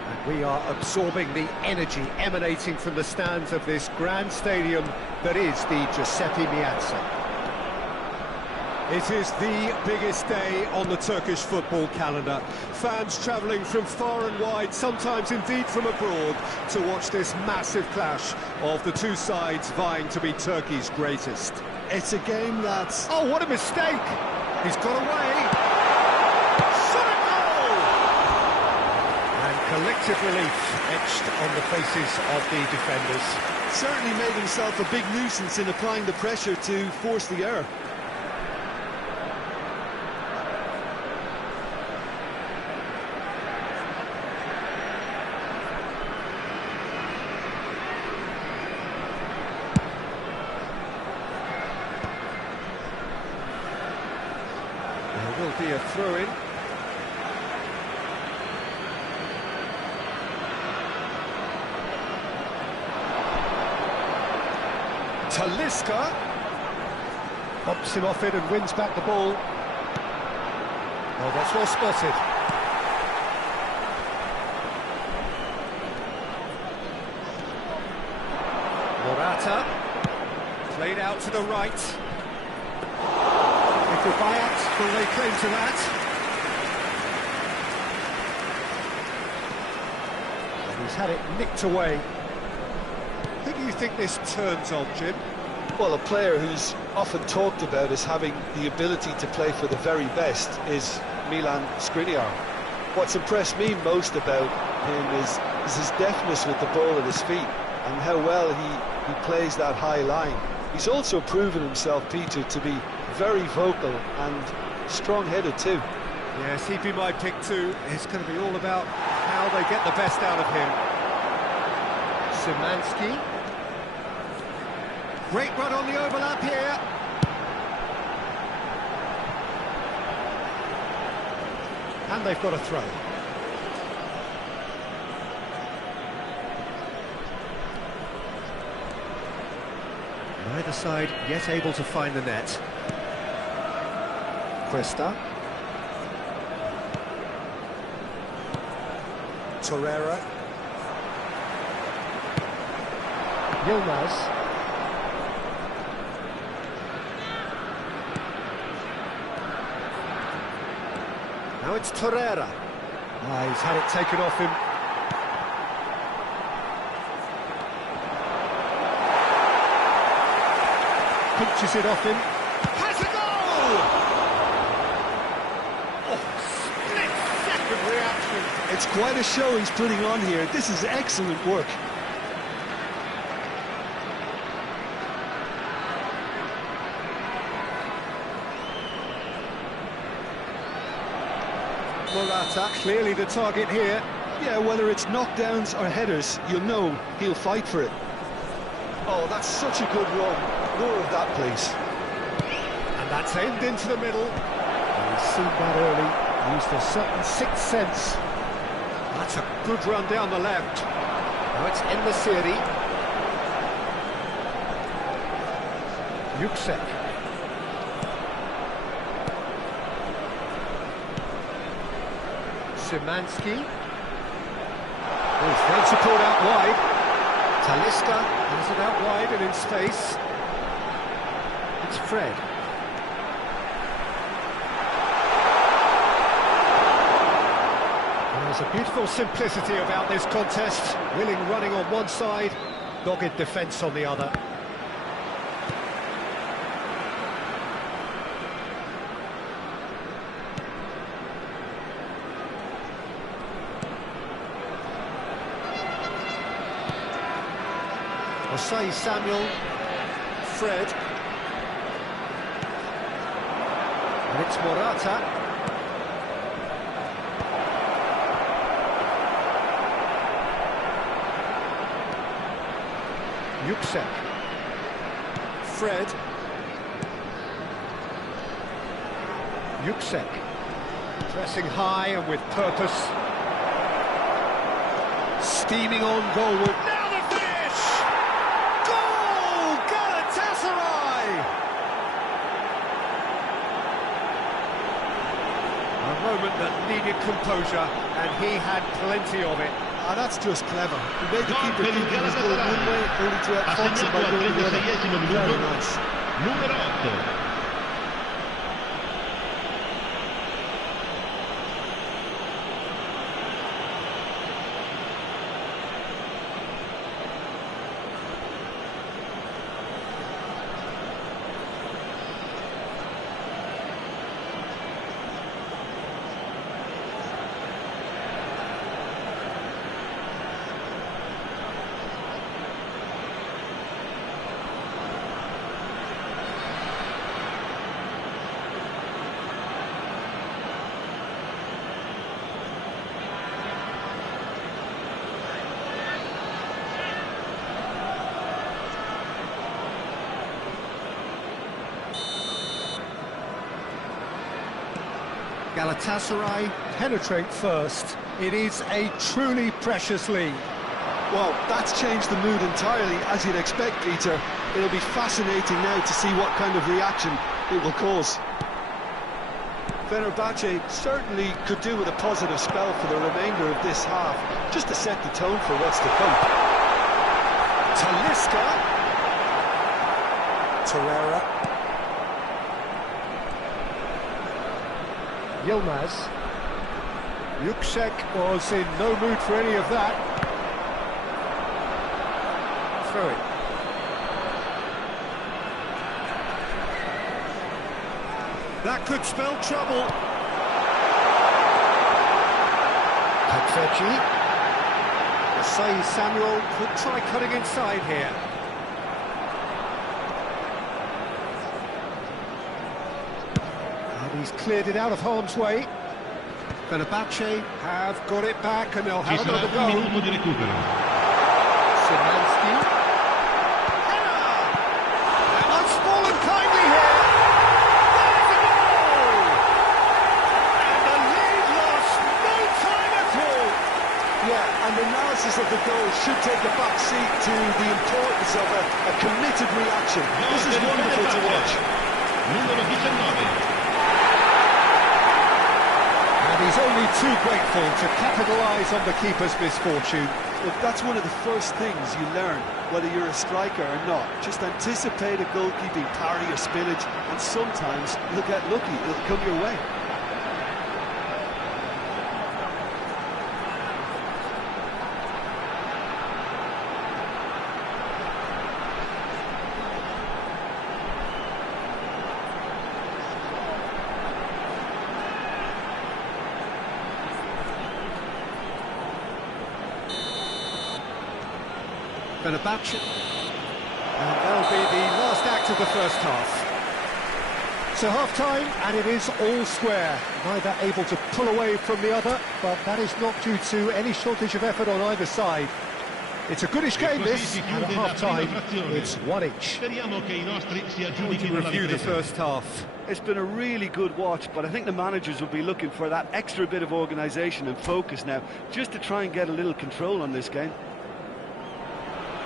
And we are absorbing the energy emanating from the stands of this grand stadium that is the Giuseppe Meazza. It is the biggest day on the Turkish football calendar. Fans travelling from far and wide, sometimes indeed from abroad, to watch this massive clash of the two sides vying to be Turkey's greatest. It's a game that's... Oh, what a mistake! He's got away! Shot it goal! And collective relief etched on the faces of the defenders. Certainly made himself a big nuisance in applying the pressure to force the error. There will be a throw-in. Talisca pops him off it and wins back the ball. Oh, that's well spotted. Morata played out to the right. Bayat will lay claim to that. And he's had it nicked away. Who do you think this turns on, Jim? Well, a player who's often talked about as having the ability to play for the very best is Milan Skriniar. What's impressed me most about him is his deftness with the ball at his feet and how well he plays that high line. He's also proven himself, Peter, to be very vocal and strong-headed too. Yes, he'd be my pick too. It's going to be all about how they get the best out of him. Szymanski. Great run on the overlap here. And they've got a throw. Neither side yet able to find the net. Cuesta. Torreira. Yilmaz. Now it's Torreira. He's had it taken off him. Pinches it off him. Has a goal! Split-second reaction. It's quite a show he's putting on here. This is excellent work. Morata, clearly the target here. Yeah, whether it's knockdowns or headers, you'll know he'll fight for it. Oh, that's such a good run. More of that, please. And that's aimed into the middle. And he's seen that early. Used a certain sixth sense. That's a good run down the left. Now it's En-Nesyri. Yüksek. Szymanski. Oh, failed support out wide. Talisca has it out wide and in space. It's Fred. There's a beautiful simplicity about this contest. Willing running on one side, dogged defence on the other. Osei Samuel, Fred, and it's Morata. Yüksek, Fred, Yuksek, pressing high and with purpose. Steaming on goalward. Now the finish! Goal! Galatasaray! A moment that needed composure, and he had plenty of it. Ah, that's just clever. He made the keeper think he was going one way, only to outfox him by going the other. Very nice. Numero 8. Galatasaray penetrate first. It is a truly precious lead. Well, that's changed the mood entirely, as you'd expect, Peter. It'll be fascinating now to see what kind of reaction it will cause. Fenerbahce certainly could do with a positive spell for the remainder of this half, just to set the tone for what's to come. Talisca. Torreira. Yilmaz. Yuksek was in no mood for any of that. Throw it. That could spell trouble. Hakfechi. Asai Samuel could try cutting inside here. He's cleared it out of harm's way. Fenerbahce have got it back and they'll have another go. Szymanski. Header! And unspoiled kindly here. There's a goal! And the lead lost no time at all. Yeah, and the analysis of the goal should take a back seat to the importance of a committed reaction. This is wonderful to watch. Numero 19. He's only too grateful to capitalise on the keeper's misfortune. Look, that's one of the first things you learn, whether you're a striker or not. Just anticipate a goalkeeping parry or spillage, and sometimes you'll get lucky, it'll come your way. Fenerbahce, and that'll be the last act of the first half. So half-time, and it is all square, neither able to pull away from the other, but that is not due to any shortage of effort on either side. It's a goodish game, this, and at half-time, it's one each. To review the first half. It's been a really good watch, but I think the managers will be looking for that extra bit of organisation and focus now, just to try and get a little control on this game.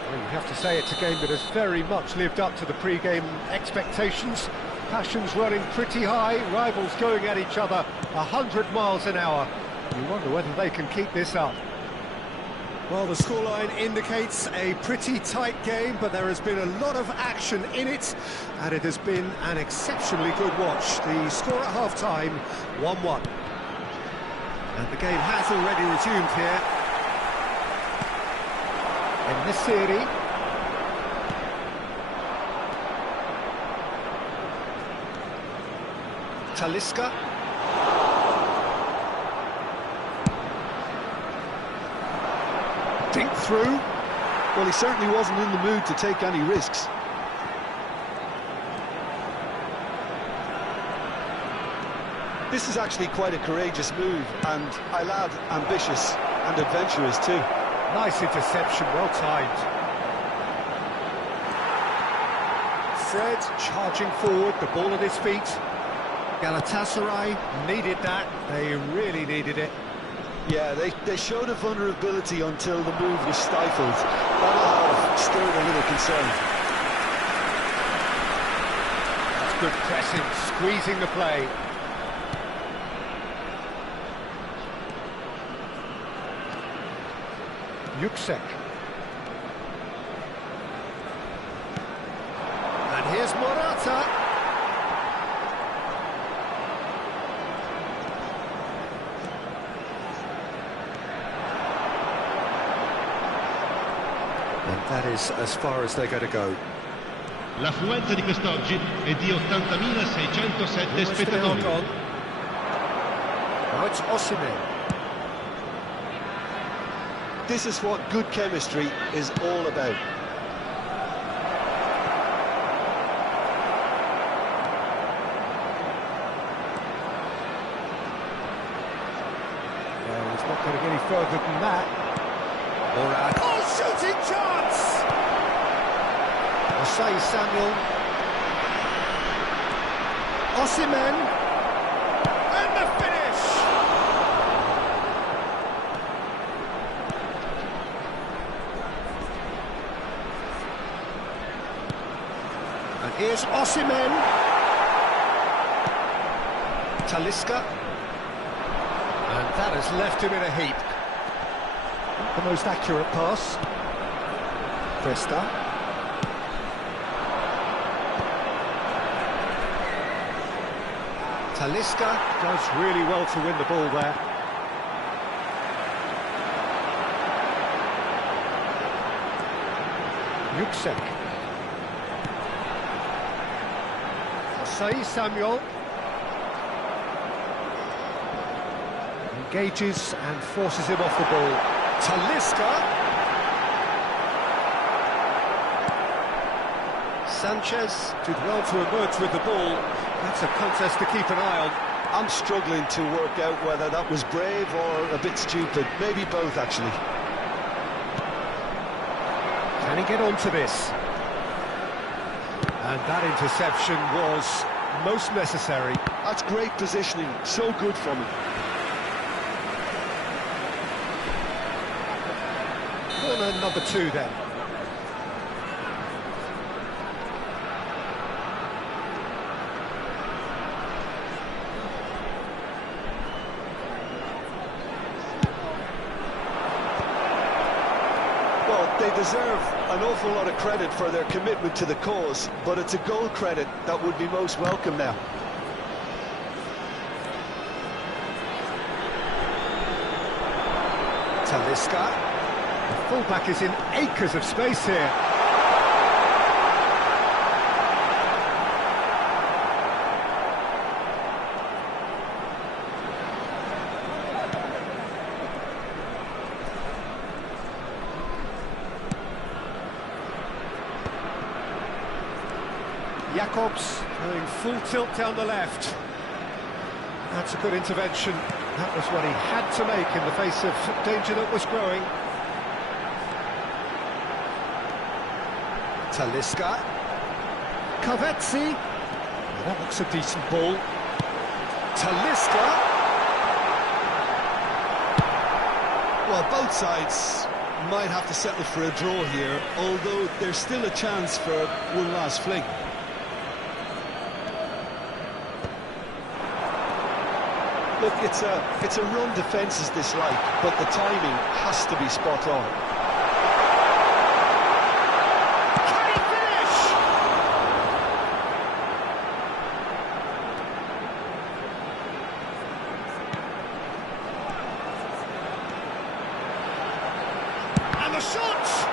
Well, you have to say it's a game that has very much lived up to the pre-game expectations. Passions running pretty high, rivals going at each other 100 miles an hour. You wonder whether they can keep this up. Well, the scoreline indicates a pretty tight game, but there has been a lot of action in it, and it has been an exceptionally good watch. The score at half-time, 1-1. And the game has already resumed here. In this series, Talisca. Dink through. Well, he certainly wasn't in the mood to take any risks. This is actually quite a courageous move, and I'll add, ambitious and adventurous too. Nice interception, well timed. Fred charging forward, the ball at his feet. Galatasaray needed that. They really needed it. Yeah, they showed a vulnerability until the move was stifled. That'll have stirred a little concern. That's good pressing, squeezing the play. Yuksek. And here's Morata. And that is as far as they're going to go. L'affluenza di quest'oggi è di 80.607 spettatori. Now it's Osimhen. This is what good chemistry is all about. Well, he's not going to get any further than that. Oh, shooting chance! Osei Samuel. Osimhen. And the finish! And here's Osimhen. Talisca. And that has left him in a heap. The most accurate pass. Presta. Talisca does really well to win the ball there. Yuksek. Osei Samuel. Engages and forces him off the ball. Talisca. Sanchez did well to emerge with the ball. That's a contest to keep an eye on. I'm struggling to work out whether that was brave or a bit stupid. Maybe both, actually. Can he get onto this? And that interception was most necessary. That's great positioning. So good from him. Corner number 2 then. Well, they deserve an awful lot of credit for their commitment to the cause, but it's a goal credit that would be most welcome now. Talisca. The fullback is in acres of space here. Jakobs going full tilt down the left. That's a good intervention. That was what he had to make in the face of danger that was growing. Talisca. Kavetsi. Well, that looks a decent ball. Talisca. Well, both sides might have to settle for a draw here, although there's still a chance for one last fling. Look, it's a run defence's dislike, but the timing has to be spot on. And the shot!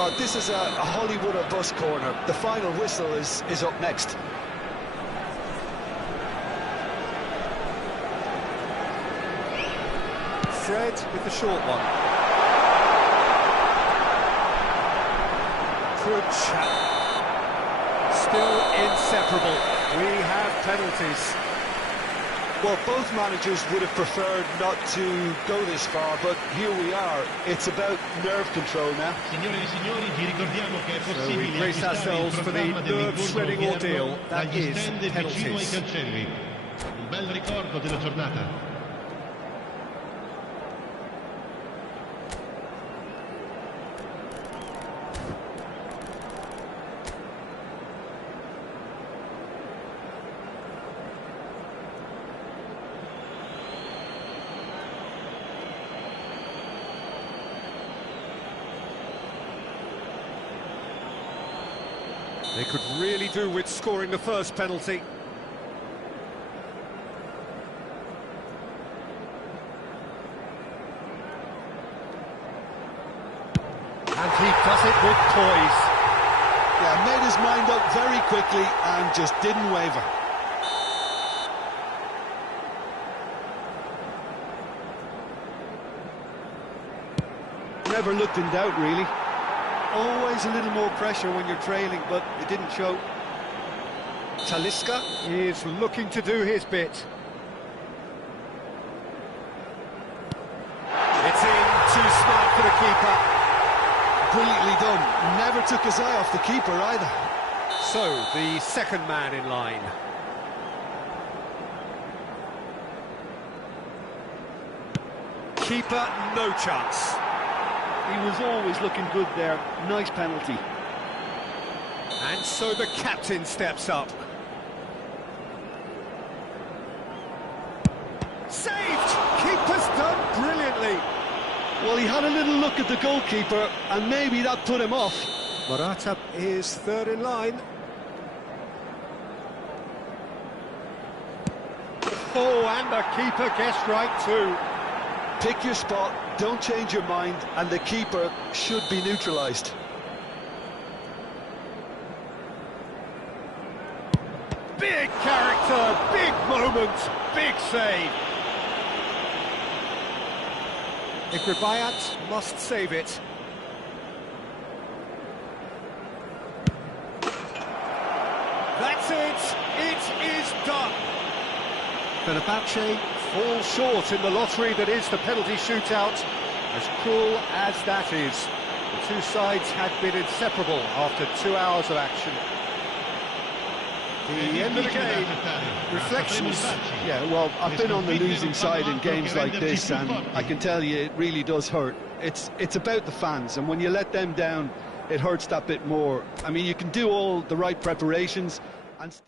Oh, this is a Hollywood or bust corner. The final whistle is up next. Fred with the short one. Good chat. Still inseparable. We have penalties. Well, both managers would have preferred not to go this far, but here we are. It's about nerve control now. Signore e signori, vi ricordiamo che è possibile we brace acquistare il ourselves for the programma dell'incontro nerve-shredding ordeal odierno that dagli is stand vicino ai penalties. cancelli. Un bel ricordo della giornata. They could really do with scoring the first penalty. And he does it with poise. Yeah, made his mind up very quickly and just didn't waver. Never looked in doubt, really. Always a little more pressure when you're trailing, but it didn't show. Talisca is looking to do his bit. It's in, too smart for the keeper. Brilliantly done. Never took his eye off the keeper either. So, the second man in line. Keeper, no chance. He was always looking good there. Nice penalty. And so the captain steps up. Saved! Keeper's done brilliantly. Well, he had a little look at the goalkeeper, and maybe that put him off. Morata is third in line. Oh, and the keeper guessed right too. Pick your spot, don't change your mind, and the keeper should be neutralised. Big character, big moment, big save. Ikribayat must save it. That's it, it is done. Fenerbahce fall short in the lottery that is the penalty shootout. As cruel as that is, the two sides had been inseparable after 2 hours of action. The end of the game, reflections. Yeah, well, I've been on the losing side in games like this, and I can tell you it really does hurt. It's about the fans, and when you let them down, it hurts that bit more. I mean, you can do all the right preparations and still...